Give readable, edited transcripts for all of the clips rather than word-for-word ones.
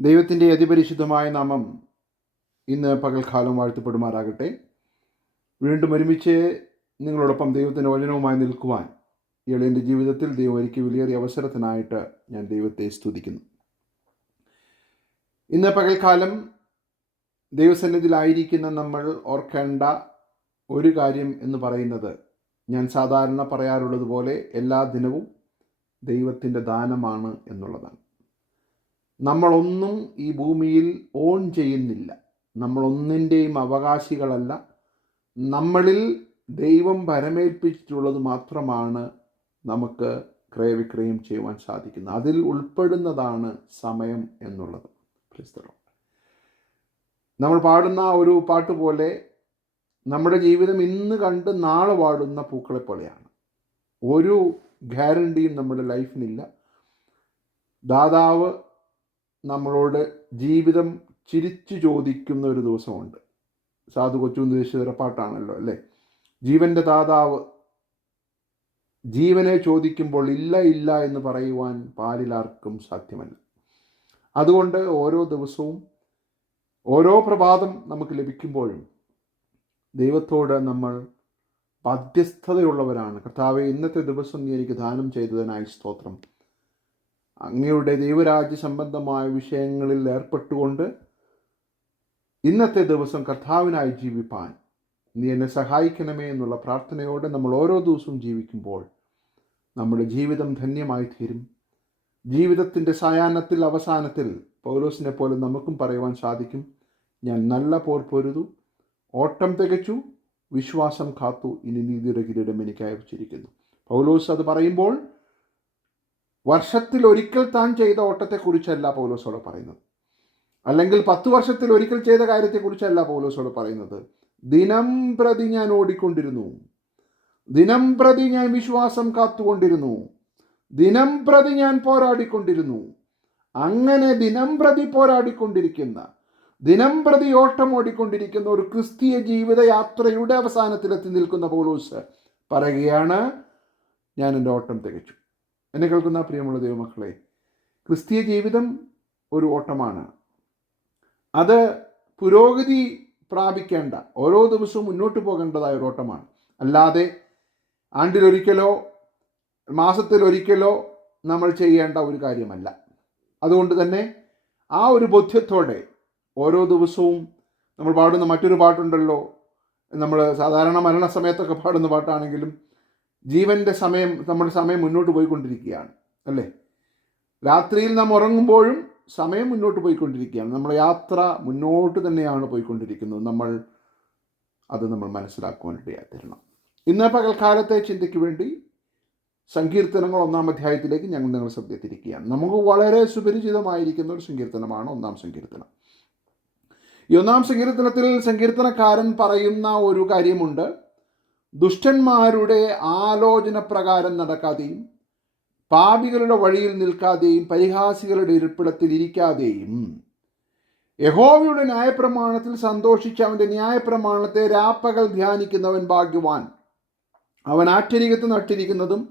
ദൈവത്തിൻ്റെ അതിപരിശുദ്ധമായ നാമം ഇന്ന് പകൽക്കാലം വാഴ്ത്തപ്പെടുമാറാകട്ടെ. വീണ്ടും ഒരുമിച്ച് നിങ്ങളോടൊപ്പം ദൈവത്തിൻ്റെ വചനവുമായി നിൽക്കുവാൻ എൻ്റെ ജീവിതത്തിൽ ദൈവം എനിക്ക് വിലയേറിയ അവസരത്തിനായിട്ട് ഞാൻ ദൈവത്തെ സ്തുതിക്കുന്നു. ഇന്ന് പകൽക്കാലം ദൈവസന്നിധിയിലായിരിക്കുന്ന നമ്മൾ ഓർക്കേണ്ട ഒരു കാര്യം എന്ന് പറയുന്നത്, ഞാൻ സാധാരണ പറയാറുള്ളത് പോലെ എല്ലാ ദിനവും ദൈവത്തിൻ്റെ ദാനമാണ് എന്നുള്ളതാണ്. നമ്മളൊന്നും ഈ ഭൂമിയിൽ ഓൺ ചെയ്യുന്നില്ല, നമ്മളൊന്നിൻ്റെയും അവകാശികളല്ല. നമ്മളിൽ ദൈവം ഭരമേൽപ്പിച്ചിട്ടുള്ളത് മാത്രമാണ് നമുക്ക് ക്രയവിക്രയം ചെയ്യുവാൻ സാധിക്കുന്നത്. അതിൽ ഉൾപ്പെടുന്നതാണ് സമയം എന്നുള്ളത്. നമ്മൾ പാടുന്ന ഒരു പാട്ട് പോലെ നമ്മുടെ ജീവിതം ഇന്ന് കണ്ട് നാളെ വാടുന്ന പൂക്കളെ പോലെയാണ്. ഒരു ഗ്യാരണ്ടിയും നമ്മുടെ ലൈഫിനില്ല. ദാതാവ് നമ്മളോട് ജീവിതം ചിരിച്ചു ചോദിക്കുന്ന ഒരു ദിവസമുണ്ട്. സാധു കൊച്ചുദേശിതര പാട്ടാണല്ലോ അല്ലേ? ജീവൻ്റെ ദാതാവ് ജീവനെ ചോദിക്കുമ്പോൾ ഇല്ല ഇല്ല എന്ന് പറയുവാൻ പാലിലാർക്കും സാധ്യമല്ല. അതുകൊണ്ട് ഓരോ ദിവസവും ഓരോ പ്രഭാതം നമുക്ക് ലഭിക്കുമ്പോഴും ദൈവത്തോട് നമ്മൾ ബാധ്യസ്ഥതയുള്ളവരാണ്. കർത്താവേ, ഇന്നത്തെ ദിവസം നീ എനിക്ക് ദാനം ചെയ്തതിനായി സ്തോത്രം. അങ്ങയുടെ ദൈവരാജ്യ സംബന്ധമായ വിഷയങ്ങളിൽ ഏർപ്പെട്ടുകൊണ്ട് ഇന്നത്തെ ദിവസം കർത്താവിനായി ജീവിപ്പാൻ നീ എന്നെ സഹായിക്കണമേ എന്നുള്ള പ്രാർത്ഥനയോടെ നമ്മൾ ഓരോ ദിവസവും ജീവിക്കുമ്പോൾ നമ്മുടെ ജീവിതം ധന്യമായി തീരും. ജീവിതത്തിൻ്റെ സായാഹ്നത്തിൽ അവസാനത്തിൽ പൗലോസിനെ പോലെ നമുക്കും പറയുവാൻ സാധിക്കും, ഞാൻ നല്ല പോർ പൊരുതു, ഓട്ടം തികച്ചു, വിശ്വാസം കാത്തു, ഇനി നീതിയുടെ കിരീടം എനിക്കായി വച്ചിരിക്കുന്നു. പൗലോസ് അത് പറയുമ്പോൾ വർഷത്തിൽ ഒരിക്കൽ താൻ ചെയ്ത ഓട്ടത്തെക്കുറിച്ചല്ല പൗലോസോട് പറയുന്നത്, അല്ലെങ്കിൽ 10 വർഷത്തിൽ ഒരിക്കൽ ചെയ്ത കാര്യത്തെക്കുറിച്ചല്ല പൗലോസോട് പറയുന്നത്. ദിനം പ്രതി ഞാൻ ഓടിക്കൊണ്ടിരുന്നു, ദിനം പ്രതി ഞാൻ വിശ്വാസം കാത്തുകൊണ്ടിരുന്നു, ദിനം പ്രതി ഞാൻ പോരാടിക്കൊണ്ടിരുന്നു. അങ്ങനെ ദിനം പ്രതി പോരാടിക്കൊണ്ടിരിക്കുന്ന, ദിനം പ്രതി ഓട്ടം ഓടിക്കൊണ്ടിരിക്കുന്ന ഒരു ക്രിസ്തീയ ജീവിത യാത്രയുടെ അവസാനത്തിലെത്തി നിൽക്കുന്ന പൗലോസ് പറയുകയാണ്, ഞാൻ എൻ്റെ ഓട്ടം തികച്ചു. എന്നെ കേൾക്കുന്ന പ്രിയമുള്ള ദൈവമക്കളെ, ക്രിസ്തീയ ജീവിതം ഒരു ഓട്ടമാണ്. അത് പുരോഗതി പ്രാപിക്കേണ്ട, ഓരോ ദിവസവും മുന്നോട്ട് പോകേണ്ടതായ ഒരു ഓട്ടമാണ്. അല്ലാതെ ആണ്ടിലൊരിക്കലോ മാസത്തിലൊരിക്കലോ നമ്മൾ ചെയ്യേണ്ട ഒരു കാര്യമല്ല. അതുകൊണ്ട് തന്നെ ആ ഒരു ബോധ്യത്തോടെ ഓരോ ദിവസവും നമ്മൾ പാടുന്ന മറ്റൊരു പാട്ടുണ്ടല്ലോ, നമ്മൾ സാധാരണ മരണസമയത്തൊക്കെ പാടുന്ന പാട്ടാണെങ്കിലും ജീവൻ്റെ സമയം, നമ്മുടെ സമയം മുന്നോട്ട് പോയിക്കൊണ്ടിരിക്കുകയാണ് അല്ലേ? രാത്രിയിൽ നാം ഉറങ്ങുമ്പോഴും സമയം മുന്നോട്ട് പോയിക്കൊണ്ടിരിക്കുകയാണ്. നമ്മുടെ യാത്ര മുന്നോട്ട് തന്നെയാണ് പോയിക്കൊണ്ടിരിക്കുന്നത്. നമ്മൾ മനസ്സിലാക്കുവാനിടയായി തീരണം. ഇന്ന് പകൽക്കാലത്തെ ചിന്തയ്ക്ക് വേണ്ടി സങ്കീർത്തനങ്ങൾ 1-ാം അധ്യായത്തിലേക്ക് ഞങ്ങൾ നിങ്ങളെ ശ്രദ്ധത്തിരിക്കുകയാണ്. നമുക്ക് വളരെ സുപരിചിതമായിരിക്കുന്ന ഒരു സങ്കീർത്തനമാണ് 1-ാം സങ്കീർത്തനം. ഈ 1-ാം സങ്കീർത്തനത്തിൽ സങ്കീർത്തനക്കാരൻ പറയുന്ന ഒരു കാര്യമുണ്ട്. ദുഷ്ടന്മാരുടെ ആലോചന പ്രകാരം നടക്കാതെയും പാപികളുടെ വഴിയിൽ നിൽക്കാതെയും പരിഹാസികളുടെ ഇരിപ്പിടത്തിൽ ഇരിക്കാതെയും യഹോവയുടെ ന്യായപ്രമാണത്തിൽ സന്തോഷിച്ച് അവൻ്റെ ന്യായപ്രമാണത്തെ രാപ്പകൽ ധ്യാനിക്കുന്നവൻ ഭാഗ്യവാൻ. അവൻ ആറ്റരികത്ത് നട്ടിരിക്കുന്നതും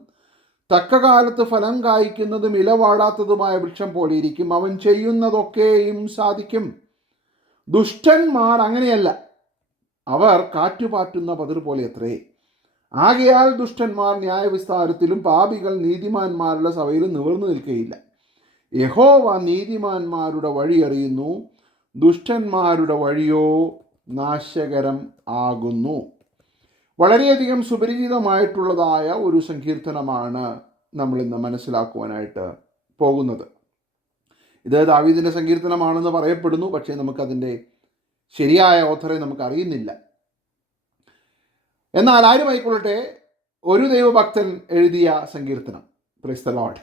തക്കകാലത്ത് ഫലം കായ്ക്കുന്നതും ഇലവാടാത്തതുമായ വൃക്ഷം പോലെ ഇരിക്കും. അവൻ ചെയ്യുന്നതൊക്കെയും സാധിക്കും. ദുഷ്ടന്മാർ അങ്ങനെയല്ല, അവർ കാറ്റുപാറ്റുന്ന പതിർ പോലെ അത്രേ. ആകയാൽ ദുഷ്ടന്മാർ ന്യായവിസ്താരത്തിലും പാപികൾ നീതിമാന്മാരുടെ സഭയിലും നിവർന്നു നിൽക്കുകയില്ല. യഹോവ നീതിമാന്മാരുടെ വഴി അറിയുന്നു, ദുഷ്ടന്മാരുടെ വഴിയോ നാശകരം ആകുന്നു. വളരെയധികം സുപരിചിതമായിട്ടുള്ളതായ ഒരു സങ്കീർത്തനമാണ് നമ്മളിന്ന് മനസ്സിലാക്കുവാനായിട്ട് പോകുന്നത്. ഇത് ദാവീദിൻ്റെ സങ്കീർത്തനമാണെന്ന് പറയപ്പെടുന്നു, പക്ഷേ നമുക്കതിൻ്റെ ശരിയായ ഓഥറെ നമുക്കറിയുന്നില്ല. എന്നാൽ ആരുമായിക്കൊള്ളട്ടെ, ഒരു ദൈവഭക്തൻ എഴുതിയ സങ്കീർത്തനം, പ്രൈസ് ദി ലോർഡ്.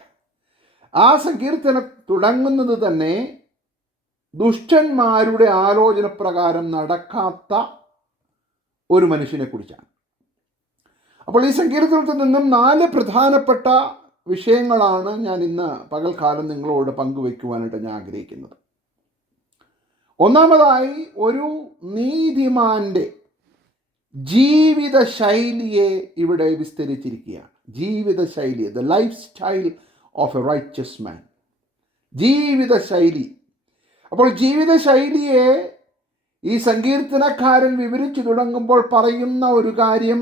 ആ സങ്കീർത്തനം തുടങ്ങുന്നത് തന്നെ ദുഷ്ടന്മാരുടെ ആലോചന പ്രകാരം നടക്കാത്ത ഒരു മനുഷ്യനെ കുറിച്ചാണ്. അപ്പോൾ ഈ സങ്കീർത്തനത്തിൽ നിന്നും 4 പ്രധാനപ്പെട്ട വിഷയങ്ങളാണ് ഞാൻ ഇന്ന് പകൽക്കാലം നിങ്ങളോട് പങ്കുവയ്ക്കുവാനായിട്ട് ഞാൻ ആഗ്രഹിക്കുന്നത്. ഒന്നാമതായി, ഒരു നീതിമാന്റെ ജീവിത ശൈലിയെ ഇവിടെ വിസ്തരിച്ചിരിക്കുകയാണ്. ജീവിത ശൈലി, the life style of a riches man. ജീവിത ശൈലി, അപ്പോൾ ജീവിതശൈലിയെ ഈ സങ്കീർത്തനക്കാരൻ വിവരിച്ചു തുടങ്ങുമ്പോൾ പറയുന്ന ഒരു കാര്യം,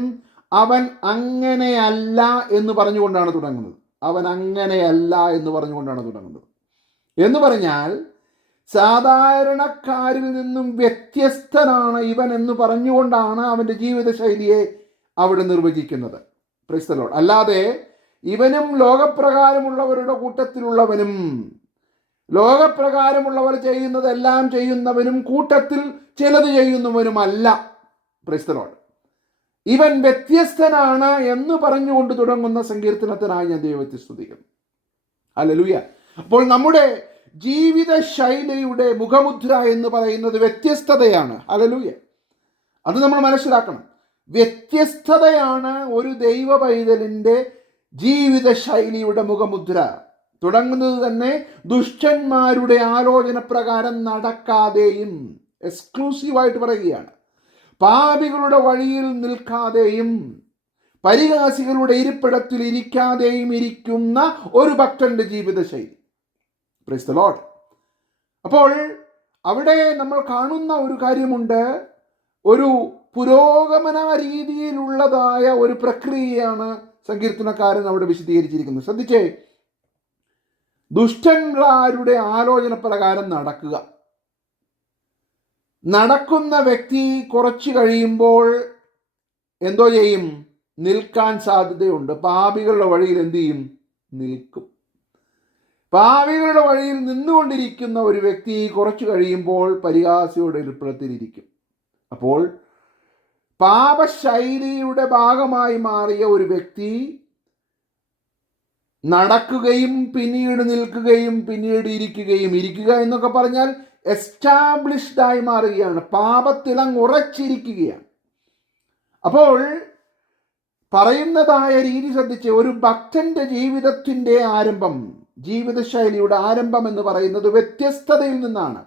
അവൻ അങ്ങനെയല്ല എന്ന് പറഞ്ഞുകൊണ്ടാണ് തുടങ്ങുന്നത്. അവൻ അങ്ങനെയല്ല എന്ന് പറഞ്ഞുകൊണ്ടാണ് തുടങ്ങുന്നത്. എന്ന് പറഞ്ഞാൽ സാധാരണക്കാരിൽ നിന്നും വ്യത്യസ്തനാണ് ഇവൻ എന്ന് പറഞ്ഞുകൊണ്ടാണ് അവൻ്റെ ജീവിതശൈലിയെ അവിടെ നിർവചിക്കുന്നത്. Price the Lord. അല്ലാതെ ഇവനും ലോകപ്രകാരമുള്ളവരുടെ കൂട്ടത്തിലുള്ളവനും, ലോകപ്രകാരമുള്ളവർ ചെയ്യുന്നതെല്ലാം ചെയ്യുന്നവനും കൂട്ടത്തിൽ ചിലത് ചെയ്യുന്നവനുമല്ല. Price the Lord. ഇവൻ വ്യത്യസ്തനാണ് എന്ന് പറഞ്ഞുകൊണ്ട് തുടങ്ങുന്ന സങ്കീർത്തനത്തിനായി ഞാൻ ദൈവത്തെ സ്തുതിക്കുന്നു. ഹല്ലേലൂയ. അപ്പോൾ നമ്മുടെ ജീവിത ശൈലിയുടെ മുഖമുദ്ര എന്ന് പറയുന്നത് വ്യത്യസ്തതയാണ്. ഹല്ലേലൂയ. അത് നമ്മൾ മനസ്സിലാക്കണം. വ്യത്യസ്തതയാണ് ഒരു ദൈവ പൈതലിൻ്റെ ജീവിത ശൈലിയുടെ മുഖമുദ്ര. തുടങ്ങുന്നത് തന്നെ ദുഷ്ടന്മാരുടെ ആലോചന പ്രകാരം നടക്കാതെയും, എക്സ്ക്ലൂസീവായിട്ട് പറയുകയാണ്, പാപികളുടെ വഴിയിൽ നിൽക്കാതെയും പരിഹാസികളുടെ ഇരിപ്പിടത്തിൽ ഇരിക്കാതെയും ഇരിക്കുന്ന ഒരു ഭക്തന്റെ ജീവിതശൈലി. Price the Lord. അപ്പോൾ അവിടെ നമ്മൾ കാണുന്ന ഒരു കാര്യമുണ്ട്. ഒരു പുരോഗമന രീതിയിലുള്ളതായ ഒരു പ്രക്രിയയാണ് സങ്കീർത്തനക്കാരൻ അവിടെ വിശദീകരിച്ചിരിക്കുന്നത്. ശ്രദ്ധിച്ചേ, ദുഷ്ടന്മാരുടെ ആലോചന പ്രകാരം നടക്കുക. നടക്കുന്ന വ്യക്തി കുറച്ച് കഴിയുമ്പോൾ എന്തോ ചെയ്യും? നിൽക്കാൻ സാധ്യതയുണ്ട്. പാപികളുടെ വഴിയിൽ എന്തു ചെയ്യും? നിൽക്കും. പാപികളുടെ വഴിയിൽ നിന്നുകൊണ്ടിരിക്കുന്ന ഒരു വ്യക്തി കുറച്ച് കഴിയുമ്പോൾ പരിഹാസിയുടെ ഇരിപ്പിടത്തിലിരിക്കും. അപ്പോൾ പാപശൈലിയുടെ ഭാഗമായി മാറിയ ഒരു വ്യക്തി നടക്കുകയും പിന്നീട് നിൽക്കുകയും പിന്നീട് ഇരിക്കുകയും, ഇരിക്കുക എന്നൊക്കെ പറഞ്ഞാൽ എസ്റ്റാബ്ലിഷ്ഡായി മാറുകയാണ്, പാപത്തിലങ്ങ് ഉറച്ചിരിക്കുകയാണ്. അപ്പോൾ പറയുന്നതായ രീതി ശ്രദ്ധിച്ച്, ഒരു ഭക്തന്റെ ജീവിതത്തിൻ്റെ ആരംഭം, ജീവിതശൈലിയുടെ ആരംഭം എന്ന് പറയുന്നത് വ്യത്യസ്തതയിൽ നിന്നാണ്.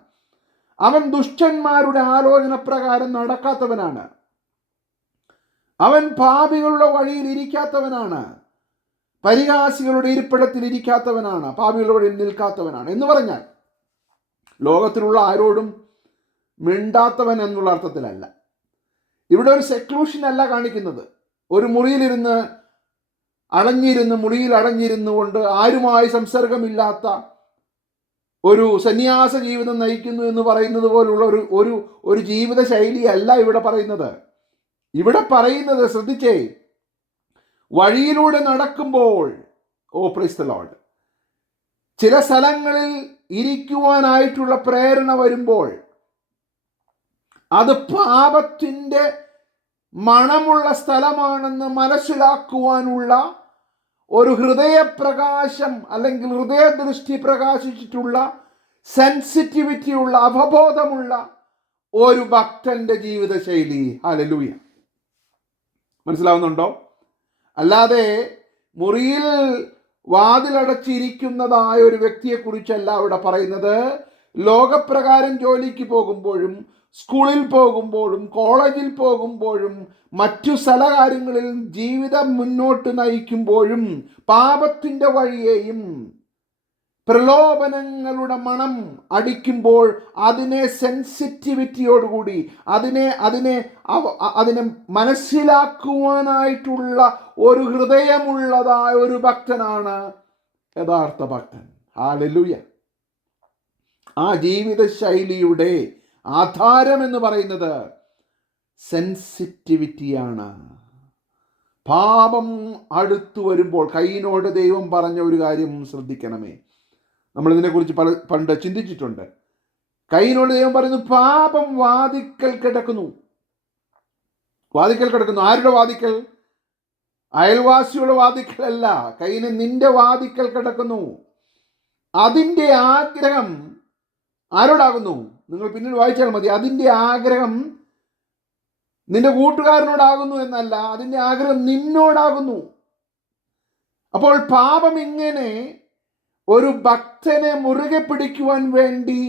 അവൻ ദുഷ്ടന്മാരുടെ ആലോചന പ്രകാരം നടക്കാത്തവനാണ്. അവൻ പാപികളുടെ വഴിയിൽ ഇരിക്കാത്തവനാണ്. പരിഹാസികളുടെ ഇരിപ്പിടത്തിൽ ഇരിക്കാത്തവനാണ്. പാപികളുടെ വഴിയിൽ നിൽക്കാത്തവനാണ്. എന്ന് പറഞ്ഞാൽ ലോകത്തിലുള്ള ആരോടും മിണ്ടാത്തവൻ എന്നുള്ള അർത്ഥത്തിലല്ല. ഇവിടെ ഒരു സെക്ലൂഷൻ അല്ല കാണിക്കുന്നത്. ഒരു മുറിയിലിരുന്ന് മുറിയിൽ അടഞ്ഞിരുന്നു കൊണ്ട് ആരുമായി സംസർഗമില്ലാത്ത ഒരു സന്യാസ ജീവിതം നയിക്കുന്നു എന്ന് പറയുന്നത് പോലുള്ള ഒരു ജീവിത ശൈലിയല്ല ഇവിടെ പറയുന്നത്. ഇവിടെ പറയുന്നത് ശ്രദ്ധിച്ചേ, വഴിയിലൂടെ നടക്കുമ്പോൾ, പ്രൈസ് ദി ലോർഡ്, ചില സ്ഥലങ്ങളിൽ ഇരിക്കുവാനായിട്ടുള്ള പ്രേരണ വരുമ്പോൾ അത് പാപത്തിൻ്റെ മണമുള്ള സ്ഥലമാണെന്ന് മനസ്സിലാക്കുവാനുള്ള ഒരു ഹൃദയപ്രകാശം അല്ലെങ്കിൽ ഹൃദയദൃഷ്ടി പ്രകാശിച്ചിട്ടുള്ള സെൻസിറ്റിവിറ്റിയുള്ള അവബോധമുള്ള ഒരു ഭക്തന്റെ ജീവിതശൈലി. ഹല്ലേലൂയ. മനസ്സിലാവുന്നുണ്ടോ? അല്ലാതെ മുറിയിൽ വാതിലടച്ചിരിക്കുന്നതായ ഒരു വ്യക്തിയെക്കുറിച്ചല്ല അവിടെ പറയുന്നത്. ലോകപ്രകാരം ജോലിക്ക് പോകുമ്പോഴും സ്കൂളിൽ പോകുമ്പോഴും കോളേജിൽ പോകുമ്പോഴും മറ്റു സ്ഥലകാര്യങ്ങളിൽ ജീവിതം മുന്നോട്ട് നയിക്കുമ്പോഴും പാപത്തിൻ്റെ വഴിയെയും പ്രലോഭനങ്ങളുടെ മണം അടിക്കുമ്പോൾ അതിനെ സെൻസിറ്റിവിറ്റിയോടുകൂടി അതിനെ മനസ്സിലാക്കുവാനായിട്ടുള്ള ഒരു ഹൃദയമുള്ളതായ ഒരു ഭക്തനാണ് യഥാർത്ഥ ഭക്തൻ. ഹല്ലേലൂയ. ആ ജീവിത ശൈലിയുടെ ആധാരം എന്ന് പറയുന്നത് സെൻസിറ്റിവിറ്റിയാണ്. പാപം അടുത്തു വരുമ്പോൾ, കയ്യിനോട് ദൈവം പറഞ്ഞ ഒരു കാര്യം ശ്രദ്ധിക്കണമേ. നമ്മളിതിനെക്കുറിച്ച് പണ്ട് ചിന്തിച്ചിട്ടുണ്ട്. കയ്യിനോട് ദൈവം പറയുന്നു, പാപം വാതിക്കൽ കിടക്കുന്നു. ആരുടെ വാതിക്കൽ? അയൽവാസിയുടെ വാതിക്കലല്ല, കയ്യിന് നിന്റെ വാതിക്കൽ കിടക്കുന്നു. അതിൻ്റെ ആഗ്രഹം ആരോടാകുന്നു? നിങ്ങൾ പിന്നീട് വായിച്ചാൽ മതി. അതിൻ്റെ ആഗ്രഹം നിന്റെ കൂട്ടുകാരനോടാകുന്നു എന്നല്ല, അതിൻ്റെ ആഗ്രഹം നിന്നോടാകുന്നു. അപ്പോൾ പാപം ഇങ്ങനെ ഒരു ഭക്തനെ മുറുകെ പിടിക്കുവാൻ വേണ്ടി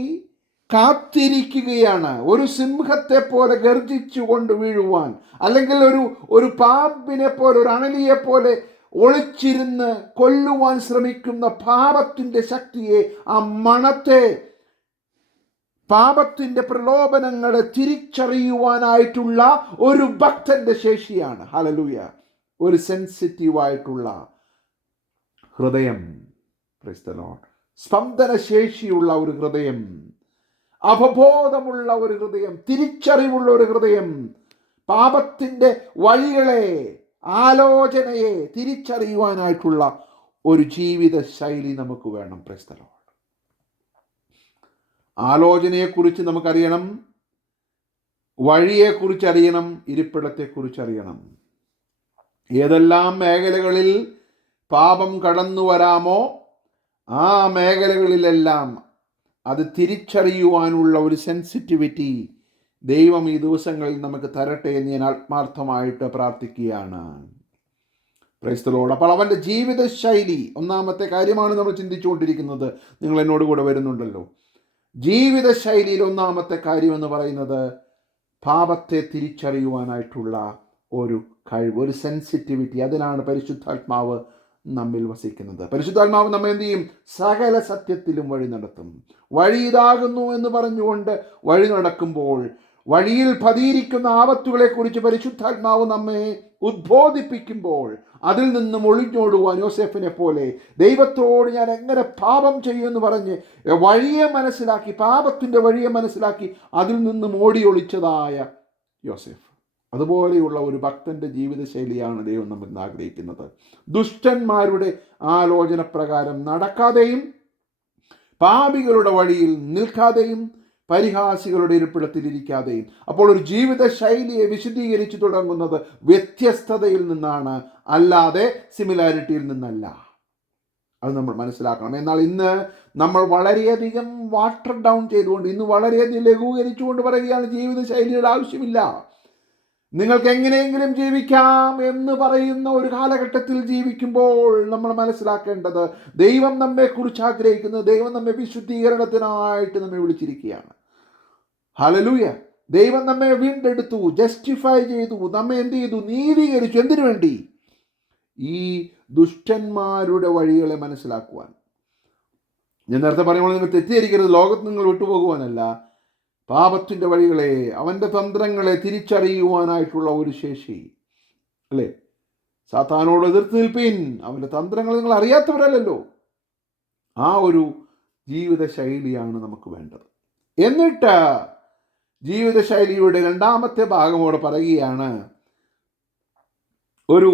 കാത്തിരിക്കുകയാണ്. ഒരു സിംഹത്തെ പോലെ ഗർജിച്ചു കൊണ്ട് വീഴുവാൻ, അല്ലെങ്കിൽ ഒരു പാമ്പിനെ പോലെ, ഒരു അണലിയെ പോലെ ഒളിച്ചിരുന്ന് കൊല്ലുവാൻ ശ്രമിക്കുന്ന പാപത്തിൻ്റെ ശക്തിയെ, ആ മണത്തെ പാപത്തിൻ്റെ പ്രലോഭനങ്ങളെ തിരിച്ചറിയുവാനായിട്ടുള്ള ഒരു ഭക്തന്റെ ശേഷിയാണ്. ഹല്ലേലൂയ. ഒരു സെൻസിറ്റീവായിട്ടുള്ള ഹൃദയം. Price the Lord. സ്പന്ദനശേഷിയുള്ള ഒരു ഹൃദയം, അവബോധമുള്ള ഒരു ഹൃദയം, തിരിച്ചറിവുള്ള ഒരു ഹൃദയം, പാപത്തിൻ്റെ വഴികളെ, ആലോചനയെ തിരിച്ചറിയുവാനായിട്ടുള്ള ഒരു ജീവിത ശൈലി നമുക്ക് വേണം. Praise the lord. ആലോചനയെക്കുറിച്ച് നമുക്കറിയണം, വഴിയെക്കുറിച്ച് അറിയണം, ഇരിപ്പിടത്തെക്കുറിച്ച് അറിയണം. ഏതെല്ലാം മേഖലകളിൽ പാപം കടന്നു വരാമോ ആ മേഖലകളിലെല്ലാം അത് തിരിച്ചറിയുവാനുള്ള ഒരു സെൻസിറ്റിവിറ്റി ദൈവം ഈ ദിവസങ്ങളിൽ നമുക്ക് തരട്ടെ എന്ന് ഞാൻ ആത്മാർത്ഥമായിട്ട് പ്രാർത്ഥിക്കുകയാണ്. Price the Lord. അപ്പോൾ അവൻ്റെ ജീവിത ശൈലി, ഒന്നാമത്തെ കാര്യമാണ് നമ്മൾ ചിന്തിച്ചുകൊണ്ടിരിക്കുന്നത്. നിങ്ങൾ എന്നോട് കൂടെ വരുന്നുണ്ടല്ലോ. ജീവിത ശൈലിയിൽ ഒന്നാമത്തെ കാര്യം എന്ന് പറയുന്നത് പാപത്തെ തിരിച്ചറിയുവാനായിട്ടുള്ള ഒരു കഴിവ്, ഒരു സെൻസിറ്റിവിറ്റി. അതിനാണ് പരിശുദ്ധാത്മാവ് നമ്മിൽ വസിക്കുന്നത്. പരിശുദ്ധാത്മാവ് നമ്മെ എന്ത് ചെയ്യും? സകല സത്യത്തിലും വഴി നടത്തും. വഴി ഇതാകുന്നു എന്ന് പറഞ്ഞുകൊണ്ട് വഴി നടക്കുമ്പോൾ വഴിയിൽ പതിയിരിക്കുന്ന ആപത്തുകളെക്കുറിച്ച് പരിശുദ്ധാത്മാവ് നമ്മെ ഉദ്ബോധിപ്പിക്കുമ്പോൾ അതിൽ നിന്നും ഒളിഞ്ഞോടുവാൻ യോസേഫിനെ പോലെ ദൈവത്തോട് ഞാൻ എങ്ങനെ പാപം ചെയ്യുമെന്ന് പറഞ്ഞ് വഴിയെ മനസ്സിലാക്കി, പാപത്തിൻ്റെ വഴിയെ മനസ്സിലാക്കി അതിൽ നിന്നും ഓടി ഒളിച്ചതായ യോസേഫ്. അതുപോലെയുള്ള ഒരു ഭക്തന്റെ ജീവിതശൈലിയാണ് ദൈവം നമ്മൾ ആഗ്രഹിക്കുന്നത്. ദുഷ്ടന്മാരുടെ ആലോചന പ്രകാരം നടക്കാതെയും പാപികളുടെ വഴിയിൽ നിൽക്കാതെയും പരിഹാസികളുടെ ഇരിപ്പിടത്തിലിരിക്കാതെയും. അപ്പോൾ ഒരു ജീവിത ശൈലിയെ വിശദീകരിച്ചു തുടങ്ങുന്നത് വ്യത്യസ്തതയിൽ നിന്നാണ്, അല്ലാതെ സിമിലാരിറ്റിയിൽ നിന്നല്ല. അത് നമ്മൾ മനസ്സിലാക്കണം. എന്നാൽ ഇന്ന് നമ്മൾ വളരെയധികം വാട്ടർ ഡൗൺ ചെയ്തുകൊണ്ട്, ഇന്ന് വളരെയധികം ലഘൂകരിച്ചുകൊണ്ട് പറയുകയാണ് ജീവിത ശൈലിയുടെ ആവശ്യമില്ല, നിങ്ങൾക്ക് എങ്ങനെയെങ്കിലും ജീവിക്കാം എന്ന് പറയുന്ന ഒരു കാലഘട്ടത്തിൽ ജീവിക്കുമ്പോൾ നമ്മൾ മനസ്സിലാക്കേണ്ടത് ദൈവം നമ്മെക്കുറിച്ച് ആഗ്രഹിക്കുന്നത്, ദൈവം നമ്മെ വിശുദ്ധീകരണത്തിനായിട്ട് നമ്മെ വിളിച്ചിരിക്കുകയാണ്. ഹല്ലേലൂയ. ദൈവം നമ്മെ വീണ്ടെടുത്തു, ജസ്റ്റിഫൈ ചെയ്തു, നമ്മെ എന്ത് ചെയ്തു? നീതീകരിച്ചു. എന്തിനു വേണ്ടി? ഈ ദുഷ്ടന്മാരുടെ വഴികളെ മനസ്സിലാക്കുവാൻ. ഞാൻ നേരത്തെ പറയുമ്പോൾ നിങ്ങൾ തെറ്റിദ്ധരിക്കരുത്, ലോകത്ത് നിങ്ങൾ വിട്ടുപോകുവാനല്ല, പാപത്തിൻ്റെ വഴികളെ, അവൻ്റെ തന്ത്രങ്ങളെ തിരിച്ചറിയുവാനായിട്ടുള്ള ഒരു ശേഷി. അല്ലേ? സാത്താനോട് എതിർത്ത് നിൽപ്പീൻ, അവൻ്റെ തന്ത്രങ്ങൾ നിങ്ങൾ അറിയാത്തവരല്ലല്ലോ. ആ ഒരു ജീവിത ശൈലിയാണ് നമുക്ക് വേണ്ടത്. എന്നിട്ട് ജീവിതശൈലിയുടെ രണ്ടാമത്തെ ഭാഗമോടെ പറയുകയാണ്, ഒരു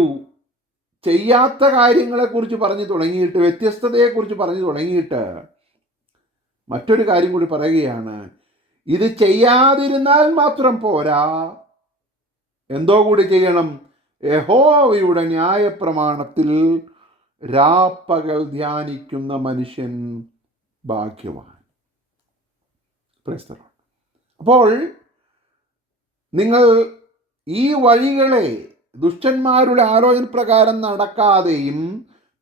ചെയ്യാത്ത കാര്യങ്ങളെക്കുറിച്ച് പറഞ്ഞു തുടങ്ങിയിട്ട്, വ്യത്യസ്തതയെക്കുറിച്ച് പറഞ്ഞു തുടങ്ങിയിട്ട് മറ്റൊരു കാര്യം കൂടി പറയുകയാണ്. ഇത് ചെയ്യാതിരുന്നാൽ മാത്രം പോരാ, എന്തോ കൂടി ചെയ്യണം? യഹോവയുടെ ന്യായപ്രമാണത്തിൽ രാപ്പകൽ ധ്യാനിക്കുന്ന മനുഷ്യൻ ഭാഗ്യവാൻ. Price the Lord. അപ്പോൾ നിങ്ങൾ ഈ വഴികളെ, ദുഷ്ടന്മാരുടെ ആലോചന പ്രകാരം നടക്കാതെയും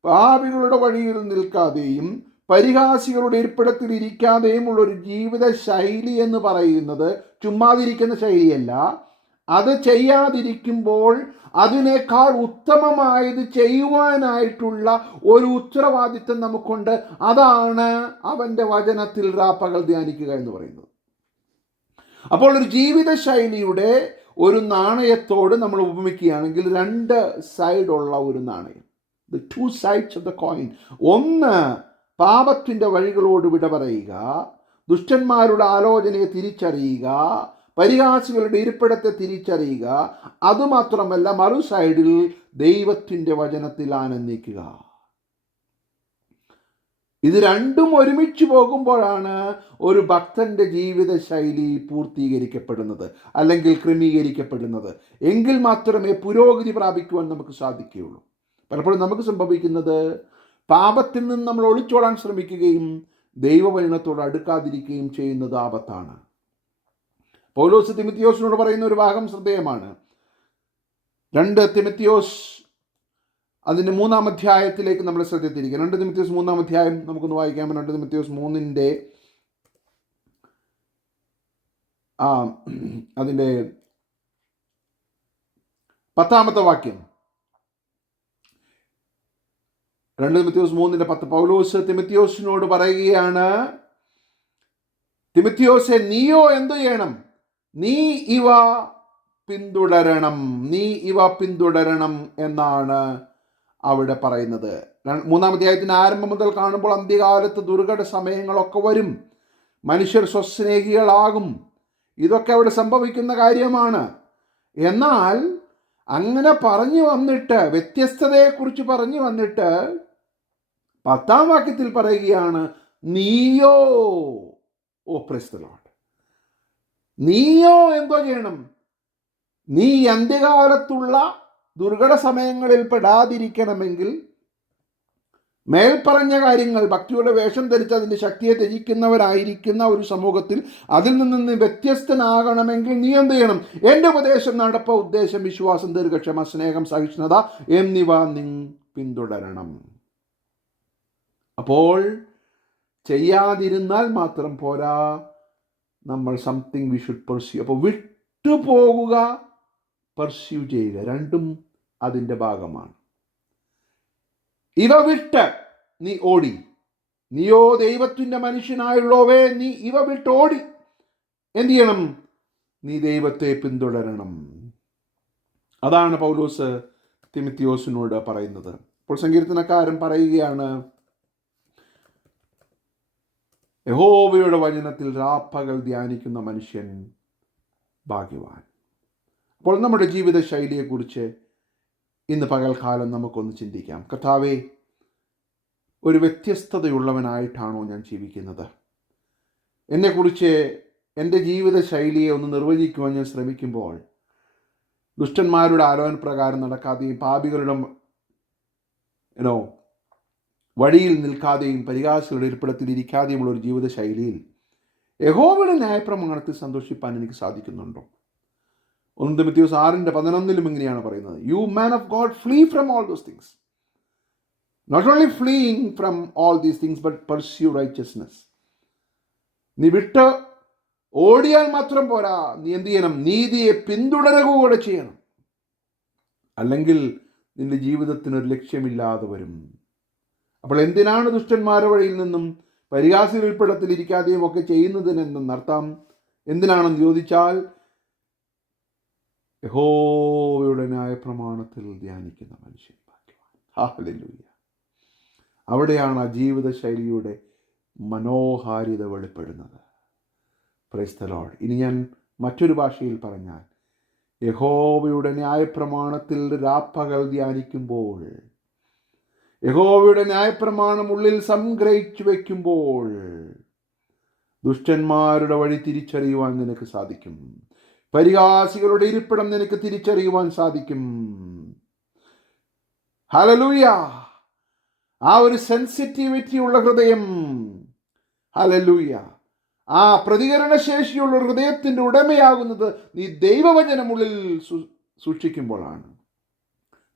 പാപികളുടെ വഴിയിൽ നിൽക്കാതെയും പരിഹാസികളുടെ ഇരിപ്പിടത്തിൽ ഇരിക്കാതെയും ഉള്ളൊരു ജീവിത ശൈലി എന്ന് പറയുന്നത് ചുമ്മാതിരിക്കുന്ന ശൈലിയല്ല. അത് ചെയ്യാതിരിക്കുമ്പോൾ അതിനേക്കാൾ ഉത്തമമായത് ചെയ്യുവാനായിട്ടുള്ള ഒരു ഉത്തരവാദിത്വം നമുക്കുണ്ട്. അതാണ് അവൻ്റെ വചനത്തിൽ രാപ്പകൽ ധ്യാനിക്കുക എന്ന് പറയുന്നത്. അപ്പോൾ ഒരു ജീവിത ശൈലിയുടെ ഒരു നാണയത്തോട് നമ്മൾ ഉപമിക്കുകയാണെങ്കിൽ രണ്ട് സൈഡുള്ള ഒരു നാണയം, the two sides of the coin. ഒന്ന്, പാപത്തിൻ്റെ വഴികളോട് വിട പറയുക, ദുഷ്ടന്മാരുടെ ആലോചനയെ തിരിച്ചറിയുക, പരിഹാസികളുടെ ഇരിപ്പിടത്തെ തിരിച്ചറിയുക. അതുമാത്രമല്ല, മറു സൈഡിൽ ദൈവത്തിൻ്റെ വചനത്തിൽ ആനന്ദിക്കുക. ഇത് രണ്ടും ഒരുമിച്ച് പോകുമ്പോഴാണ് ഒരു ഭക്തന്റെ ജീവിത ശൈലി പൂർത്തീകരിക്കപ്പെടുന്നത്, അല്ലെങ്കിൽ ക്രമീകരിക്കപ്പെടുന്നത്. എങ്കിൽ മാത്രമേ പുരോഗതി പ്രാപിക്കുവാൻ നമുക്ക് സാധിക്കുകയുള്ളൂ. പലപ്പോഴും നമുക്ക് സംഭവിക്കുന്നത്, പാപത്തിൽ നിന്ന് നമ്മൾ ഒളിച്ചോടാൻ ശ്രമിക്കുകയും ദൈവവചനത്തോട് അടുക്കാതിരിക്കുകയും ചെയ്യുന്നത് ആപത്താണ്. പൗലോസ് തിമോഥെയോസിനോട് പറയുന്ന ഒരു ഭാഗം ശ്രദ്ധേയമാണ്. 2 തിമോഥെയോസ് അതിൻ്റെ 3-ാം അധ്യായത്തിലേക്ക് നമ്മൾ ശ്രദ്ധത്തിരിക്കുക. 2 തിമോഥെയോസ് 3-ാം അധ്യായം നമുക്കൊന്ന് വായിക്കാം. 2 തിമോഥെയോസ് 3-ന്റെ അതിൻ്റെ 10-ാമത്തെ വാക്യം. 2 തിമോഥെയോസ് 3-ന്റെ 10. പൗലോസ് തിമോഥെയോസിനോട് പറയുകയാണ്, തിമോഥെയോസേ, നീയോ എന്തു ചെയ്യണം? നീ ഇവ പിന്തുടരണം, നീ ഇവ പിന്തുടരണം എന്നാണ് അവിടെ പറയുന്നത്. 3-ാം അധ്യായത്തിൻ്റെ ആരംഭം മുതൽ കാണുമ്പോൾ അന്ത്യകാലത്ത് ദുർഘട സമയങ്ങളൊക്കെ വരും, മനുഷ്യർ സ്വസ്നേഹികളാകും, ഇതൊക്കെ അവിടെ സംഭവിക്കുന്ന കാര്യമാണ്. എന്നാൽ അങ്ങനെ പറഞ്ഞു വന്നിട്ട്, വ്യത്യസ്തതയെക്കുറിച്ച് പറഞ്ഞു വന്നിട്ട് 10-ാം വാക്യത്തിൽ പറയുകയാണ്, നീയോ, ഓ പ്രൈസ് ദി ലോർഡ്, നീയോ എന്തോ ചെയ്യണം? നീ അന്ത്യകാലത്തുള്ള ദുർഘട സമയങ്ങളിൽ പെടാതിരിക്കണമെങ്കിൽ മേൽപ്പറഞ്ഞ കാര്യങ്ങൾ, ഭക്തിയുടെ വേഷം ധരിച്ച് അതിൻ്റെ ശക്തിയെ ത്യജിക്കുന്നവരായിരിക്കുന്ന ഒരു സമൂഹത്തിൽ അതിൽ നിന്ന് വ്യത്യസ്തനാകണമെങ്കിൽ നീ എന്ത് ചെയ്യണം? എൻ്റെ ഉപദേശം, നടപ്പ്, ഉദ്ദേശം, വിശ്വാസം, ദീർഘക്ഷമ, സ്നേഹം, സഹിഷ്ണുത എന്നിവ നീ പിന്തുടരണം. അപ്പോൾ ചെയ്യാതിരുന്നാൽ മാത്രം പോരാ, നമ്മൾ സംതിങ് വി ഷുഡ് പെർസ്യൂ. അപ്പോൾ വിട്ടുപോകുക, പെർസ്യൂ ചെയ്യുക, രണ്ടും അതിൻ്റെ ഭാഗമാണ്. ഇവ വിട്ട് നീ ഓടി, നീയോ ദൈവത്തിൻ്റെ മനുഷ്യനായുള്ളവേ, നീ ഇവ വിട്ട് ഓടി എന്ത് ചെയ്യണം? നീ ദൈവത്തെ പിന്തുടരണം. അതാണ് പൗലോസ് തിമോഥെയോസിനോട് പറയുന്നത്. ഇപ്പോൾ സങ്കീർത്തനക്കാരൻ പറയുകയാണ്, യഹോവയുടെ വചനത്തിൽ രാപ്പകൽ ധ്യാനിക്കുന്ന മനുഷ്യൻ ഭാഗ്യവാൻ. അപ്പോൾ നമ്മുടെ ജീവിത ശൈലിയെക്കുറിച്ച് ഇന്ന് പകൽക്കാലം നമുക്കൊന്ന് ചിന്തിക്കാം. കർത്താവേ, ഒരു വ്യത്യസ്തതയുള്ളവനായിട്ടാണോ ഞാൻ ജീവിക്കുന്നത്? എന്നെക്കുറിച്ച്, എൻ്റെ ജീവിത ശൈലിയെ ഒന്ന് നിർവചിക്കുവാൻ ഞാൻ ശ്രമിക്കുമ്പോൾ ദുഷ്ടന്മാരുടെ ആലോചന പ്രകാരം നടക്കാതെയും പാപികളുടെ വഴിയിൽ നിൽക്കാതെയും പരിഹാസികളുടെ ഇരിപ്പിടത്തിൽ ഇരിക്കാതെയുമുള്ള ഒരു ജീവിത ശൈലിയിൽ യഹോവയുടെ ന്യായപ്രമാണത്തിൽ സന്തോഷിപ്പാൻ എനിക്ക് സാധിക്കുന്നുണ്ടോ? 1 തിമോഥെയോസ് 6:11 ഇങ്ങനെയാണ് പറയുന്നത്, you man of God flee from all those things. Not only fleeing from all these things but pursue righteousness. നീ വിട്ട് ഓടിയാൽ മാത്രം പോരാ, നീ എന്ത് ചെയ്യണം? നീതിയെ പിന്തുടരുക കൂടെ ചെയ്യണം. അല്ലെങ്കിൽ നിന്റെ ജീവിതത്തിനൊരു ലക്ഷ്യമില്ലാതെ വരും. അപ്പോൾ എന്തിനാണ് ദുഷ്ടന്മാരുടെ വഴിയിൽ നിന്നും പരിഹാസികളുടെ ഇരിപ്പിടത്തിൽ ഇരിക്കാതെയും ഒക്കെ ചെയ്യുന്നതിനെന്നർത്ഥം? എന്തിനാണെന്ന് ചോദിച്ചാൽ, യഹോവയുടെ ന്യായപ്രമാണത്തിൽ ധ്യാനിക്കുന്ന മനുഷ്യൻ ഭാഗ്യവാൻ. ഹല്ലേലൂയ. അവിടെയാണ് ആ ജീവിത ശൈലിയുടെ മനോഹാരിത വെളിപ്പെടുന്നത്. Praise the lord. ഇനി ഞാൻ മറ്റൊരു ഭാഷയിൽ പറഞ്ഞാൽ, യഹോവയുടെ ന്യായപ്രമാണത്തിൽ രാപ്പകൽ ധ്യാനിക്കുമ്പോൾ, യഹോവയുടെ ന്യായപ്രമാണം ഉള്ളിൽ സംഗ്രഹിച്ചു വയ്ക്കുമ്പോൾ ദുഷ്ടന്മാരുടെ വഴി തിരിച്ചറിയുവാൻ നിനക്ക് സാധിക്കും. പരിഹാസികളുടെ ഇരിപ്പിടം നിനക്ക് തിരിച്ചറിയുവാൻ സാധിക്കും. ഹല്ലേലൂയ. ആ ഒരു സെൻസിറ്റിവിറ്റി ഉള്ള ഹൃദയം, ഹല്ലേലൂയ, ആ പ്രതികരണശേഷിയുള്ള ഹൃദയത്തിൻ്റെ ഉടമയാകുന്നത് നീ ദൈവവചനമുള്ളിൽ സൂക്ഷിക്കുമ്പോഴാണ്.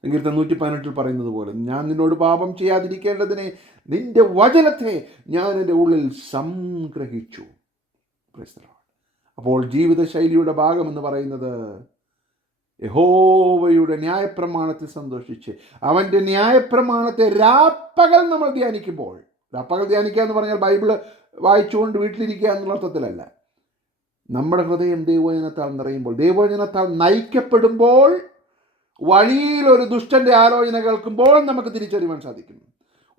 സങ്കീർത്തനം 118 പറയുന്നത് പോലെ, ഞാൻ നിന്നോട് പാപം ചെയ്യാതിരിക്കേണ്ടതിനെ നിന്റെ വചനത്തെ ഞാൻ എൻ്റെ ഉള്ളിൽ സംഗ്രഹിച്ചു. അപ്പോൾ ജീവിതശൈലിയുടെ ഭാഗമെന്ന് പറയുന്നത് യഹോവയുടെ ന്യായപ്രമാണത്തിൽ സന്തോഷിച്ച് അവൻ്റെ ന്യായപ്രമാണത്തെ രാപ്പകൽ നമ്മൾ ധ്യാനിക്കുമ്പോൾ, രാപ്പകൽ ധ്യാനിക്കുക എന്ന് പറഞ്ഞാൽ ബൈബിള് വായിച്ചുകൊണ്ട് വീട്ടിലിരിക്കുക എന്നുള്ള അർത്ഥത്തിലല്ല. നമ്മുടെ ഹൃദയം ദൈവവചനത്താൽ നിറയുമ്പോൾ, ദൈവവചനത്താൽ നയിക്കപ്പെടുമ്പോൾ, വഴിയിൽ ഒരു ദുഷ്ടൻ്റെ ആലോചന കേൾക്കുമ്പോൾ നമുക്ക് തിരിച്ചറിയാൻ സാധിക്കും.